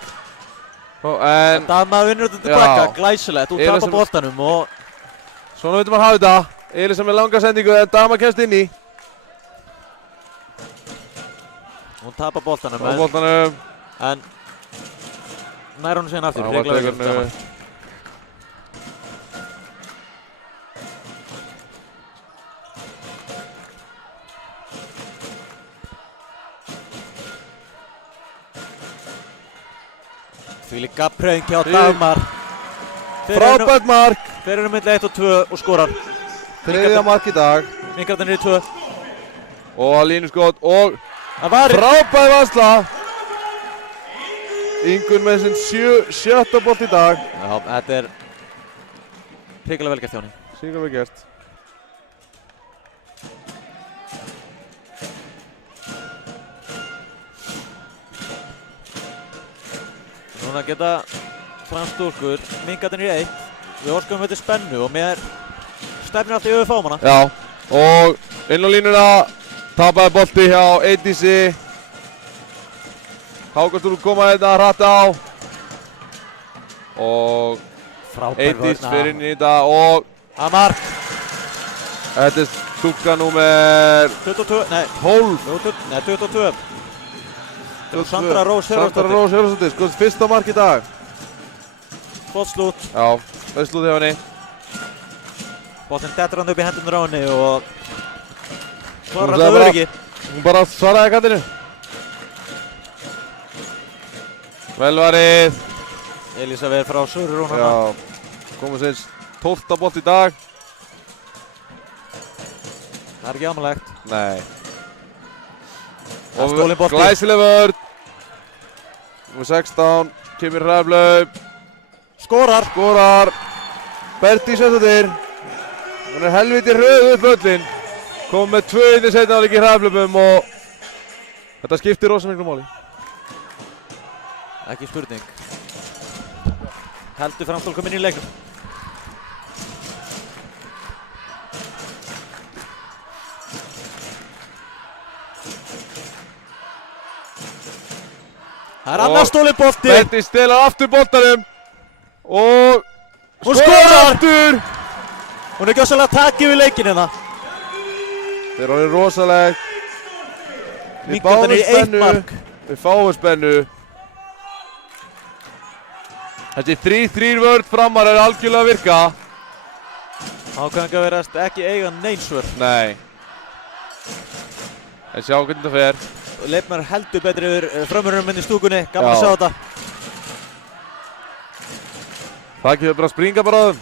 En Dagmar vinnur þetta tilbaka, glæsilegt, hún tapar boltanum og... Svona veitum maður hafa þetta. Elísa með langa sendingu en Dagmar kemst inn í. Hún tapar boltanum en nær hún síðan aftur, reglulega vel Dagmar. Því líka pröng hjá Dagmar. Frábært mark. Þeir eru milli 1 og 2 og skorar. 3. mark í dag. Minkarnir í 2. Og línuskot og frábær vansla. Ingunn með sinn 7. bolt í dag. Já, þetta er hrikalega vel gert hjá henni. Hrikalega vel gert. Núna geta fransstúlkur minkarnir í 1. Við óskum þetta spennu og mér stefnir allt í fámanna. Já, og inn á línuna tapaði bolti hjá Eidísi. Hákastúlur koma hérna hratt á. Og Eidís fyrir inn í þetta og að mark. Þetta er stúlka númer 22, nei 12. Nei, 22. Sandra Rós Hjörvarsdóttir, sko fyrsta mark í dag. Flott slút. Já, það er slút hjá henni. Boltinn dettur hann upp í hendurnar á henni og klarar þetta öryggi. Hún bara svaraði kantinu. Vel varið. Elísa verið frá Söru Rún hann. Já, komum sinns 12. bolt í dag. Það er ekki amalegt. Nei. Og glæsileg vörn. Númer 16, kemur Hraflaug. Skorar. Berti Sjöndóttir. Hún er helviti hröð upp völlinn. Kom með 2 inn í seinni hálfleik í Hraflaugum og þetta skiptir rosa miklu máli. Ekki spurning. Heldur framstól komin í leiknum. Það er annars stólinn bolti. Berti stelar aftur boltanum og hún skorar aftur. Hún er gjössalega að taka yfir leikinn hérna. Þeir eru orðin rosaleg. Minkarnir í 1 mark. Við fáum spennu. Þessi 3-3 vörn framar er algjörlega að virka. Ákvæðingar verðast ekki eiga neinsvörn. Nei. En sjá hvernig þetta fer. Leifmar heldur betri yfir framurunum inn í stúkunni. Gaman að sjá þetta. Það getur bara að springa bara á þeim.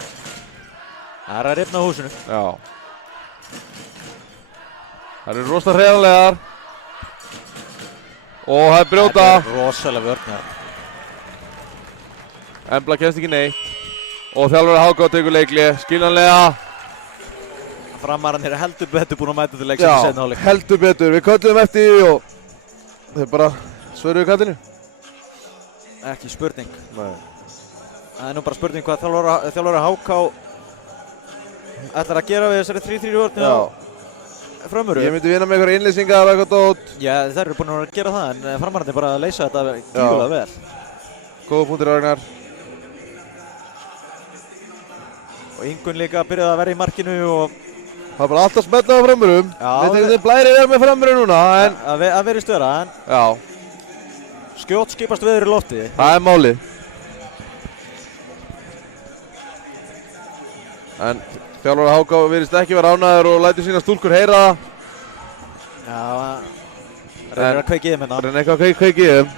Það er að rifna á húsinu. Já. Það eru rosa hreiðanlegar. Og það er brjóta. Þetta er rosalega vörn, já. Embla kemst ekki neitt. Og þjálfari HK tekur leikli, skiljanlega. Framararnir er heldur betur búin að mæta til leiksins í seinni hálfleik. Heldur betur. Við kölluðum eftir því og þeir bara svöruðu kallinu. Ekki spurning. Nei. Það er nú bara spurning hvað þjálfari HK ætlar að gera við þessari 3-3 vörn á Frömmuru. Ég myndi vinna með einhverja innlýsingar eða eitthvað dót. Já, þeir eru búin að gera það en framararnir bara að leysa þetta gífulega vel. Góða punktir Ragnar. Og Ingun líka byrjaði að vera í markinu og Það er bara alltaf smetla á Frömmurum. Já, Við þeim Blæri er með Frömmuru núna en að vera í störa en já, skjótt skipast veður í lofti. það er málið. En þjálfari HK virðist ekki vera ánægður og lætur sína stúlkur heyra það. Já, reynir að kveikja í þeim hérna. Það er eitthvað að kveikja í þeim.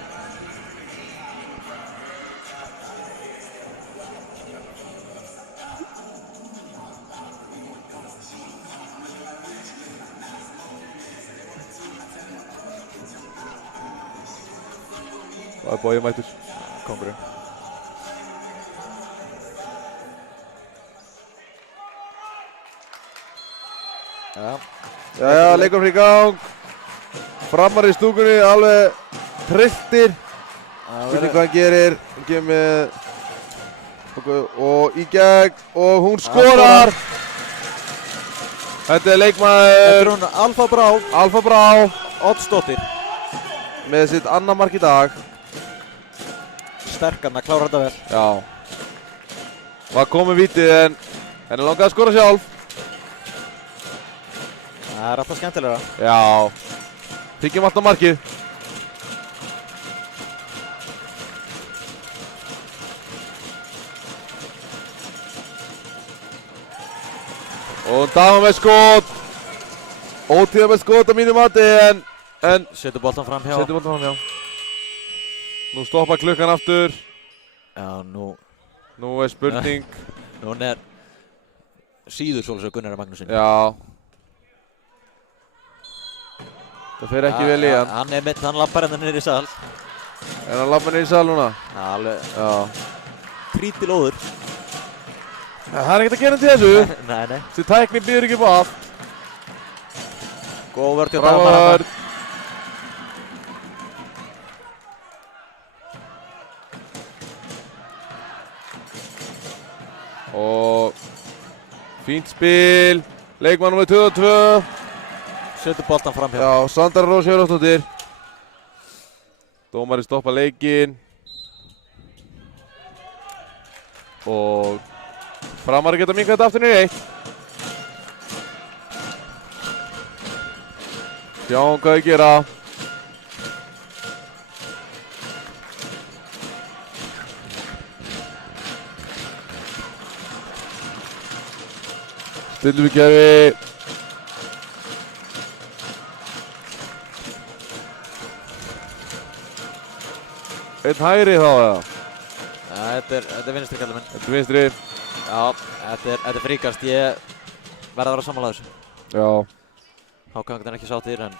Það er Bogi mættur. Kongurinn. Já. Jæja, leikur fyrir í gang. Framar í stúkunni, alveg trilltir. Veitir hvað hann gerir. Hann gefur með og í gegn og hún skorar. Þetta er leikmaður. Þetta er hún Alfa Brá. Alfa Brá. Oddsdóttir. Með sitt annar mark í dag. Sterkan að klára þetta vel. Já. Var komið vítið en henni langaði að skora sjálf. Það er alltaf skemmtilega. Já. Þykjum alltaf markið. Og Dama með skot. Ótíða með skot á mínu mati en Setur boltan fram hjá. setjum boltan fram hjá. Nú stoppa klukkan aftur. Já, nú Nú er spurning. hún er síður svolítið Gunnar Magnússon. Já. Það fer ekki vel í hann. Hann er mitt, hann lappar hérna niður í sal. Er hann labba niður í sal núna? Alveg Já. krítil óður. Það er ekkert að gera til þessu. Nei. Þessi tækni býður ekki upp á allt. Góð vörð hjá Dagmar hann. Frábær. Og fínt spil. Leikmann nr. 22. Setur boltan fram hjá. Já, Sandra Rós Hjörvarsdóttir. Dómari stoppa leikinn. Og Framari geta minkað þetta aftur niður 1. Sjáum hvað þau gera. Stillum við gerfi. Einn hægri þá eða? Þetta er vinstri kallið minn. Þetta er vinstri. Já, þetta er fríkast. Ég verð að vera sammála þessu. Já. Hákangan er ekki sáttir en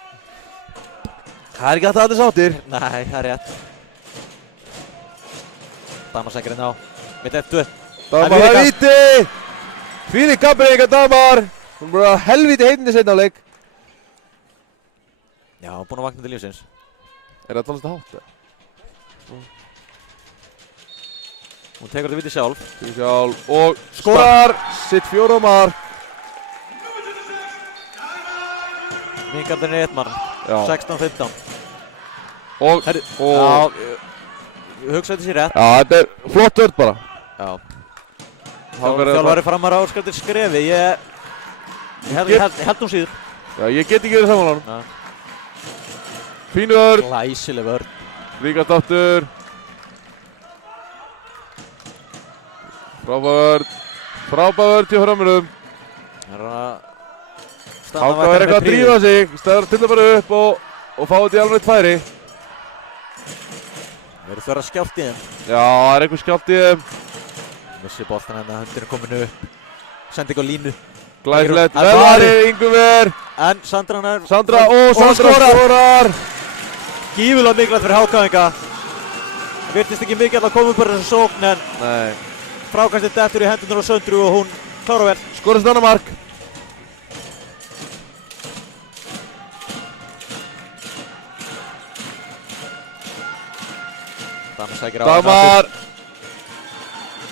Það er ekki að það allir sáttir. nei, það er rétt. Damar sengur inn á. Mitt eftir. Damar það er víti. Fíli kampreiningar Damar. Hún er bara helvíti heitindi seinna á leik. Já, búinn að vakna til lífsins. Er það talast að hátt? Hún tekur þetta viti sjálf. Og skorar sitt 4. mark. Minkandinn er 1 mann. Já. 16-15. Og Já, hugsa þetta sér rétt. Já, þetta er flott vörð bara. Já. Þjálfari Framar áskriftir skrefi. Ég held hún síður. Já, ég get ekki verið saman á hann. Já. Fínu vörð. Glæsileg vörð. Ríkast aftur. Frábær vörð til Frömmurum. Háka er eitthvað að drífa sig. Stæðar til að fara upp og fá þetta í alveg færi. Verður þörra skjátt í þeim. Já, það er eitthvað skjátt í þeim. Missi boltan hérna, höndin komin upp. Sending á línu. Glæsilegt, vel varið, Inguver. En Sandra skorar. Gífulega mikilvægt fyrir HK-inga. Virtist ekki mikið að koma upp bara þessu sókn en Nei. frákastið dettur í hendunar á Söndru og hún klárar vel. Skorast annar mark. Dagmar sækir á Dagmar.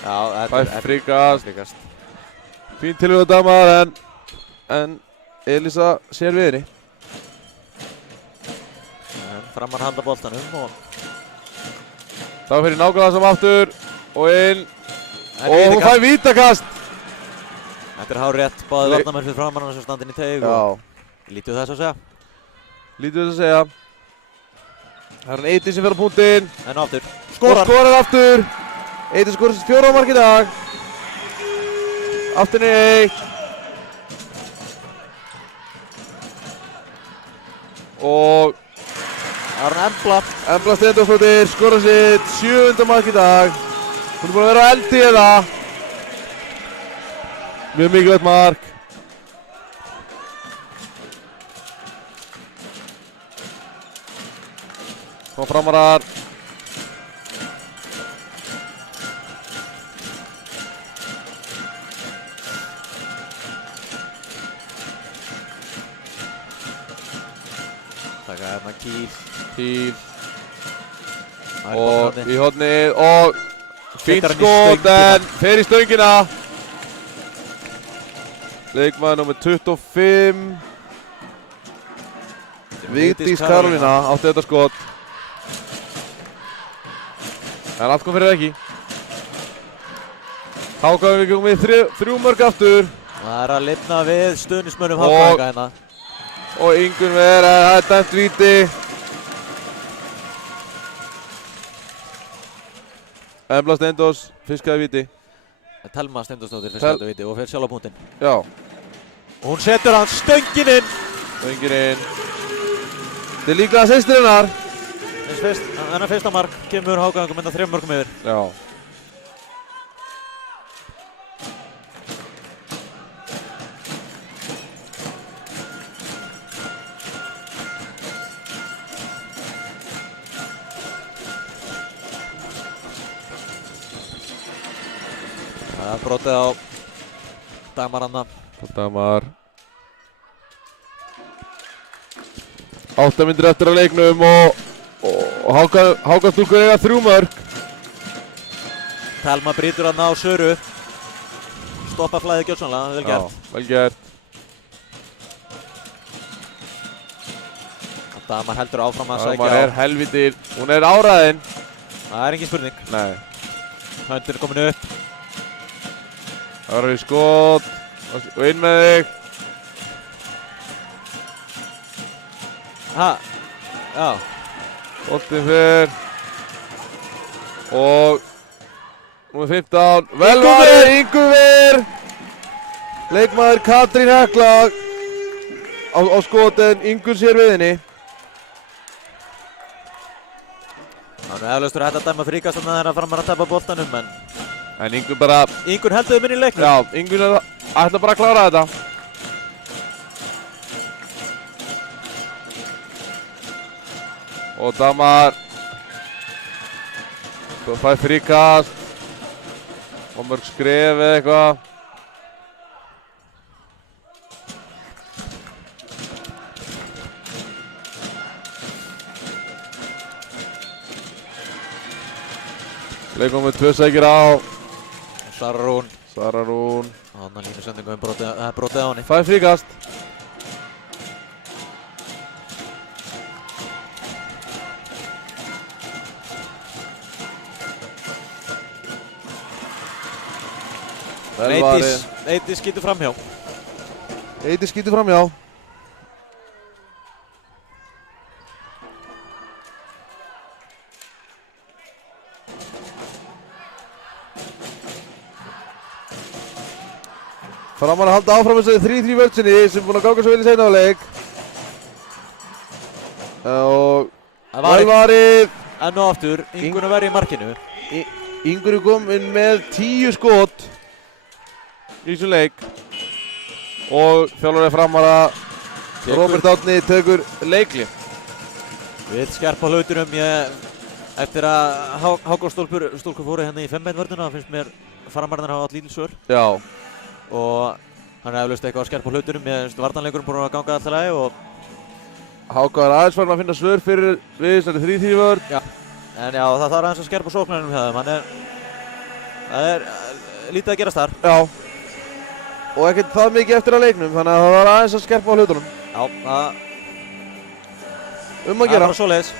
Já, Fær fríkast. Fín tilvíð á Dagmar en Elísa sér við henni. Framar halda boltanum og Það fyrir nákvæmlega sem aftur og inn og hún fær vítakast. Þetta er hár rétt, báði varnarmenn fyrir framann sem standinn í teig og lítið þess að segja. Lítið þess að segja. Það er Eydís sem fer á punktinn. En aftur, Skorar! Og skorar aftur. Eydís skorar sitt 4. mark í dag. Aftur niður 1. Og Embla Steindórsdóttir skorar sitt 7. mark í dag. Hún er búin að vera á eldi eða. Mjög mikilvægt mark. Og framarar. Taka hérna Kíl. Og í hornið og fínt skot en fer í stöngina. Leikmaður nummer 25. Vigdís Karolína átti þetta skot. En allt kom fyrir ekki. HK komið 3 mörk aftur. Það er að lifna við stuðningsmönnum HK hérna. Og Ingunver, það er dæmt víti. Embla Steindós fiskaði víti. Telma Steindórsdóttir fiskaði víti og fer sjálf á punktinn. Já. Og hún setur hann stöngin inn. Stöngin inn. Þetta er líka systir hennar. Hennar fyrsta mark kemur HK mynda 3 mörkum yfir. Já. Það er brotið á Dagmar Anna. Dagmar. 8 mínútur eftir af leiknum og HK stúlkur eiga 3 mörk. Telma brýtur hann á Söru. Stoppa flæðið gjörsamlega, vel gert. Já, vel gert. Dagmar heldur áfram að sækja á. Dagmar er helvítir, hún er áræðin. Það er engin spurning. Nei. Höndin er komin upp. Það er í skot og inn með þig. Já. Boltinn fer. Og númer 15. Vel varið Inguver. Leikmaður Katrín Hekla á skot en Ingun sér við henni. Það er eflaustur hægt að dæma fríkast þannig að það er að framar að tapa boltanum En Ingun bara... Ingun heldur þau inn í leiknum. Já, Ingun ætla bara að klára þetta. Og Dagmar svo fær fríkast og mörg skref eða eitthvað. Leikum við 2 sækir á. Sara Rún. Annar línusendingu það er brotið á henni. Fær fríkast. Eydís skýtur framhjá. Eydís skýtur framhjá. Framar að halda áfram þessari 3-3 vörðsinni sem búinn að ganga svo vel í seinna áleik. Og vel varið. Enn og aftur, Ingun að verja í markinu. Ingur er kominn með 10 skot í þessum leik. Og þjálfari Framara, Róbert Árni, tekur leikli. Vill skerpa á hlutunum. Eftir að Hákon stúlkur fóru hérna í 5 vörðuna, finnst mér Framararnir hafa átt lítil svör. Já. Og hann er eflaust eitthvað að skerpa á hlutunum. Ég finnst varnarleikurinn búinn að ganga alltaf lagi og Hákon er aðeins farin að finna svör fyrir við þessari 3-3 vörð. já. En já, það þarf aðeins að skerpa sóknarnum hjá þeim. Það er lítið að gerast þar. Já. Og ekkert það mikið eftir að leiknum, þannig að það var aðeins að skerpa á hlutunum. Já, það Að er gera. bara svoleiðis.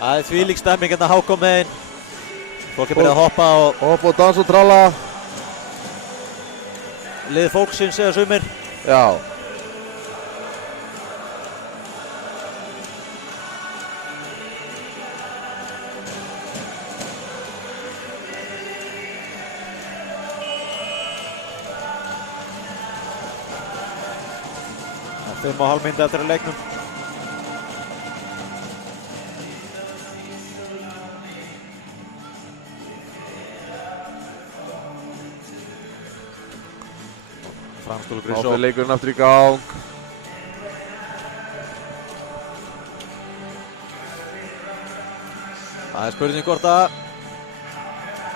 Það er þvílík stemming hérna Hákon megin. Fólk er byrjað að hoppa og Hoppa og dansa og tralla. lið fólksins segja sumir. Já. Það er 5,5 mínútur eftir að leiknum. Framstúlur Þá Grísó. fyrir leikurinn aftur í gang. Það er spurning hvort að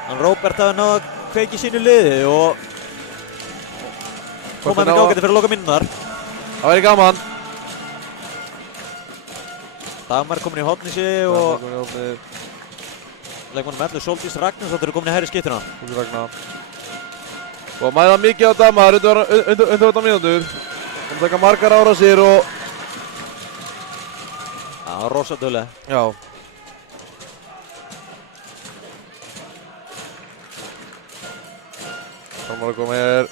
hann Róbert hafi náð að kveiki sínu liði og koma með gágæti fyrir að loka mínúnar. Það væri gaman. Dagmar er komin í horni sig og leikmannum 11 Sóldís Ragnarsdóttir er komin í hægri skyttuna. Og að mæða mikið á Dagmar undir 8 mínútur. Hún taka margar árásir og Já, rosa dugleg. já. Framar að koma hér.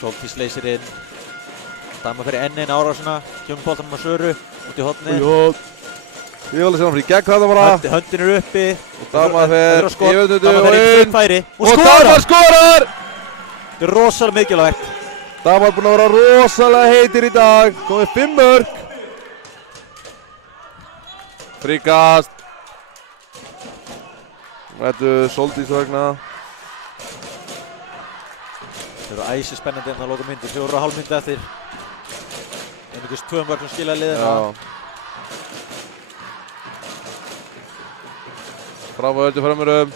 Sóldís leysir inn. Dagmar fyrir enn einn árásina. Kemur boltanum að Söru út í horni. Ég vil að sjá hann fyrir gegn þetta bara. Höndin er uppi. Dagmar fer yfirnötu Dagmar og fer í inn. frumfæri. Og Dagmar skorar! Þetta er rosalega mikilvægt. Dagmar búinn að vera rosalega heitir í dag. Komið 5 mörk. Fríkast. Þetta Sóldís vegna. Það eru æsi spennandi en það loka myndi. 4,5 myndi eftir. Einhvers 2 mörk sem skilja liðina. Fram á öllu framurum.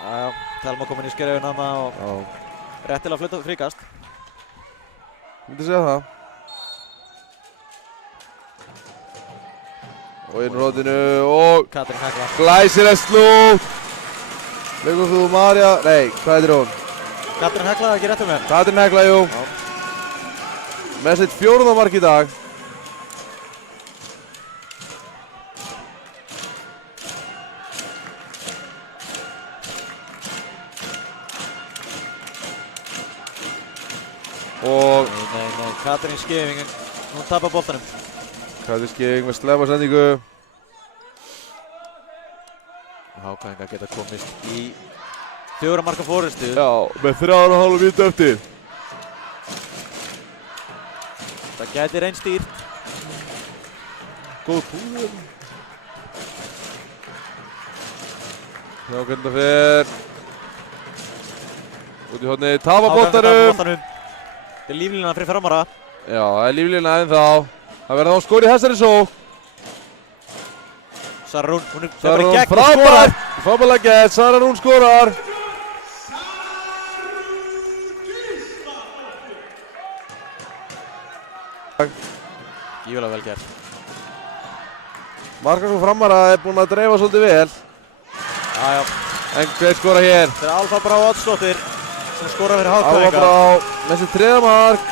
Já, Telma komin í skerjafinn hana og rétt til að flytta fríkast. Myndi segja það. Og inn rótinu og Katrín Hekla. glæsilegt slútt. Leikur þú Marja, nei, hvað heitir hún? Katrín Hekla, ekki rétt um henn. Katrín Hekla, jú. Með sitt 4. mark í dag. Og Nei, Katrín Skeving, hún tapar boltanum. Katrín Skeving með slefa sendingu. Hákaðingar geta komist í 4 marka fórystu. Já, með 3,5 mínútur eftir. Það gæti reynst dýrt. Góð púl. Já, hvernig það fer. Út í horni, tapa boltanum. Þetta er líflínan fyrir Framara. Já, það er líflína ennþá. Það verður þá skor í þessari sókn. Sara Rún, hún er Sara bara Rún gegn og frábært. skorar. Frábærlega gert, Sara Rún skorar. Gífulega vel gert. Markarsson Framara er búinn að dreifa svolítið vel. Já. En hver skora hér? Þetta er Alfa Brá Oddsdóttir sem skorar fyrir Alfa Hákaðingar. Brá með sitt 3. mark.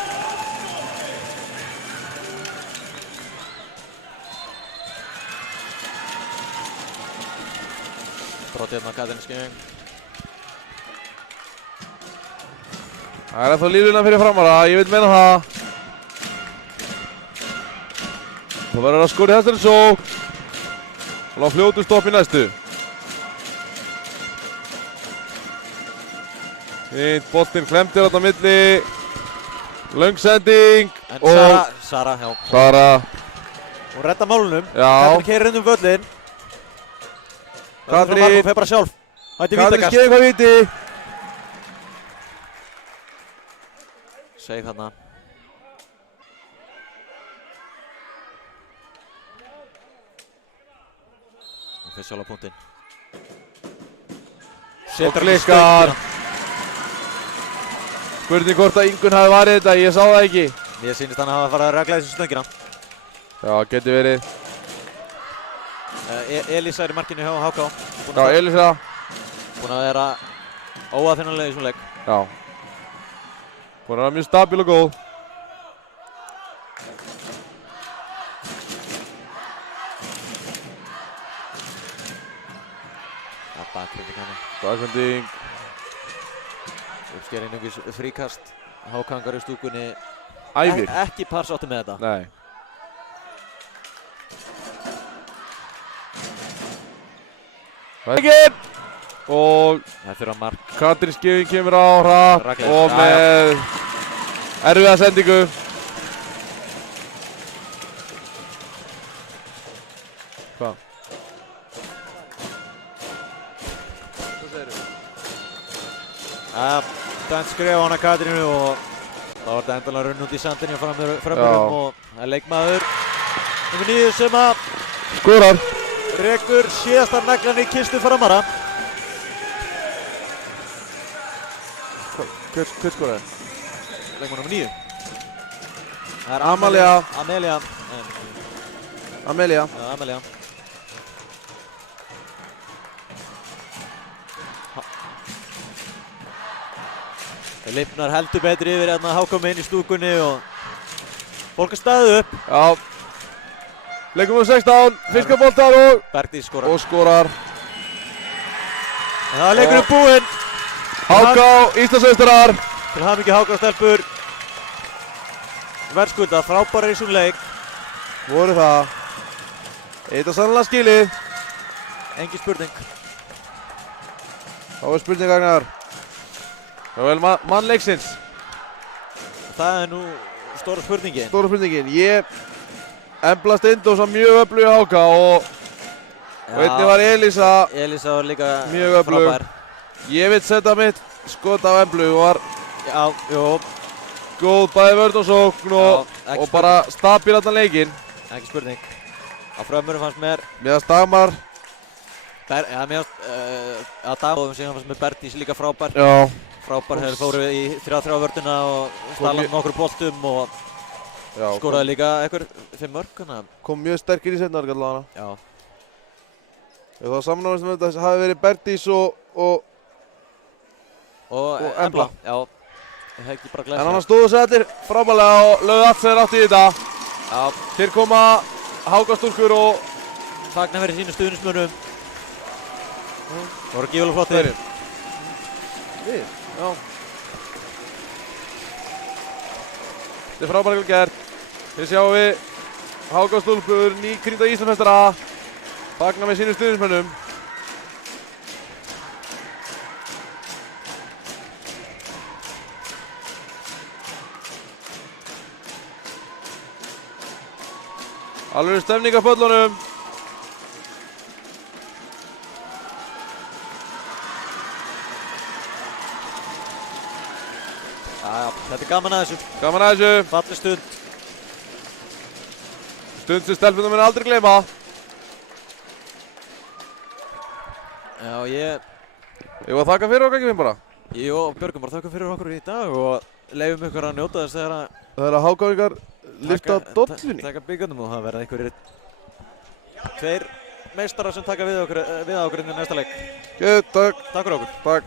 Brotið hérna Katrín Skeving. Það er ennþá líflína fyrir Framara, ég vil meina það. Það verður að skora í þessari sókn. Svona á fljótu stopp í næstu. Fínt, boltinn klemdir þarna á milli. Löng sending En og Sara, já. Sara og redda málunum. Já. Katrín keyrir inn völlinn. Katrín. Hún fer bara sjálf. Hætti Katrín vítakast. skeið hvað viti. Save þarna. Hún fer sjálf á punktinn. Og klikkar. Spurning hvort að Ingunn hafi varið þetta, ég sá það ekki. Mér sýnist hann að hafa farið að regla þessu stöngina. Já, getur verið. Elísa er í markinu hjá HK. Já, Elísa. Búin að vera óaðfinnanlega í svona leik. Já. Búin að vera mjög stabíl og góð. Bakgrinding hann. Bakgrinding. Uppsker einungis fríkast. Hákangar í stúkunni. Æfir. Ekki parsátti með þetta. Nei. Væginn! Og Þetta er á mark. Katrín Skefing kemur á hratt Ragnar. og með erfiða sendingu. Hvað? Dænt skrifa á hana Katrínu og þá var þetta endalega runn út í sandinni og framörum og það er leikmaður nr. 9 sem að Skorar. rekur síðasta naglan í kistu framara. Hver skoraði? Leikmaður nr. 9. Það er Amalía. Amelia. Amelia. Já, Amelia. Það lifnar heldur betri yfir hérna HK inn í stúkunni og fólk er staðið upp. Já. Leikum við 16, fiskaboltar og Bergdís skorar. og skorar. En það er leikurinn búinn. HK Íslandsmeistarar. Til hamingju HK stelpur. Verðskulda, frábærar í svona leik. Voru það. Eitt og sannlega skilið. Engin spurning. Þá er spurning Agnar. Það er vel mann leiksins. Það er nú stóra spurningin. Stóra spurningin. Embla Steindós var mjög öflug í HK og einnig var Elísa Elísa var líka mjög öflug. frábær. Ég vil setja mitt skot á Emblu og var Já, jú. góð bæði vörn og sókn Já, ekki og bara stabíl allan leikinn. Ekki spurning. Á frömmurum fannst mér Mér Dagmar. mér að Dagmar síðan fannst mér Bergdís líka frábær. Já. Frábær hefur fóru í 3-3 vörnina og stalað nokkur boltum og Já, skoraði líka einhver 5 mörk. kom mjög sterkir í seinna allavega. Já. Ég þá samnáðist með þetta hafi verið Bergdís og Embla. Já. Ég hef ekki bara glæst. En hann stóðu sig allir frábælega og lögðu allt sem þeir áttu í þetta. Já. Hér koma HK-stúlkur og Fagna fyrir sínu stuðningsmönnum. Það voru gífulega flottir. Við? Já. Þetta er frábælega gert. Hér sjáum við HK-stúlkur, nýkrýnda Íslandsmeistara. Fagna með sínum stuðningsmönnum. Alveg stemning á pöllunum. Já, þetta er gaman að þessu. Gaman að þessu. Falleg stund. Stund sem stelpunum mun aldrei gleyma. Já, ég Ég var að þakka fyrir okkur ekki minn bara. og Björgum bara þakka fyrir okkur í dag og leifum ykkur að njóta þess þegar að Það er að HK-ingar lyfta dollunni. taka byggarnum og það verða einhverjir 2 meistarar sem taka við okkur inn í næsta leik. Takk. Takk fyrir okkur. Takk.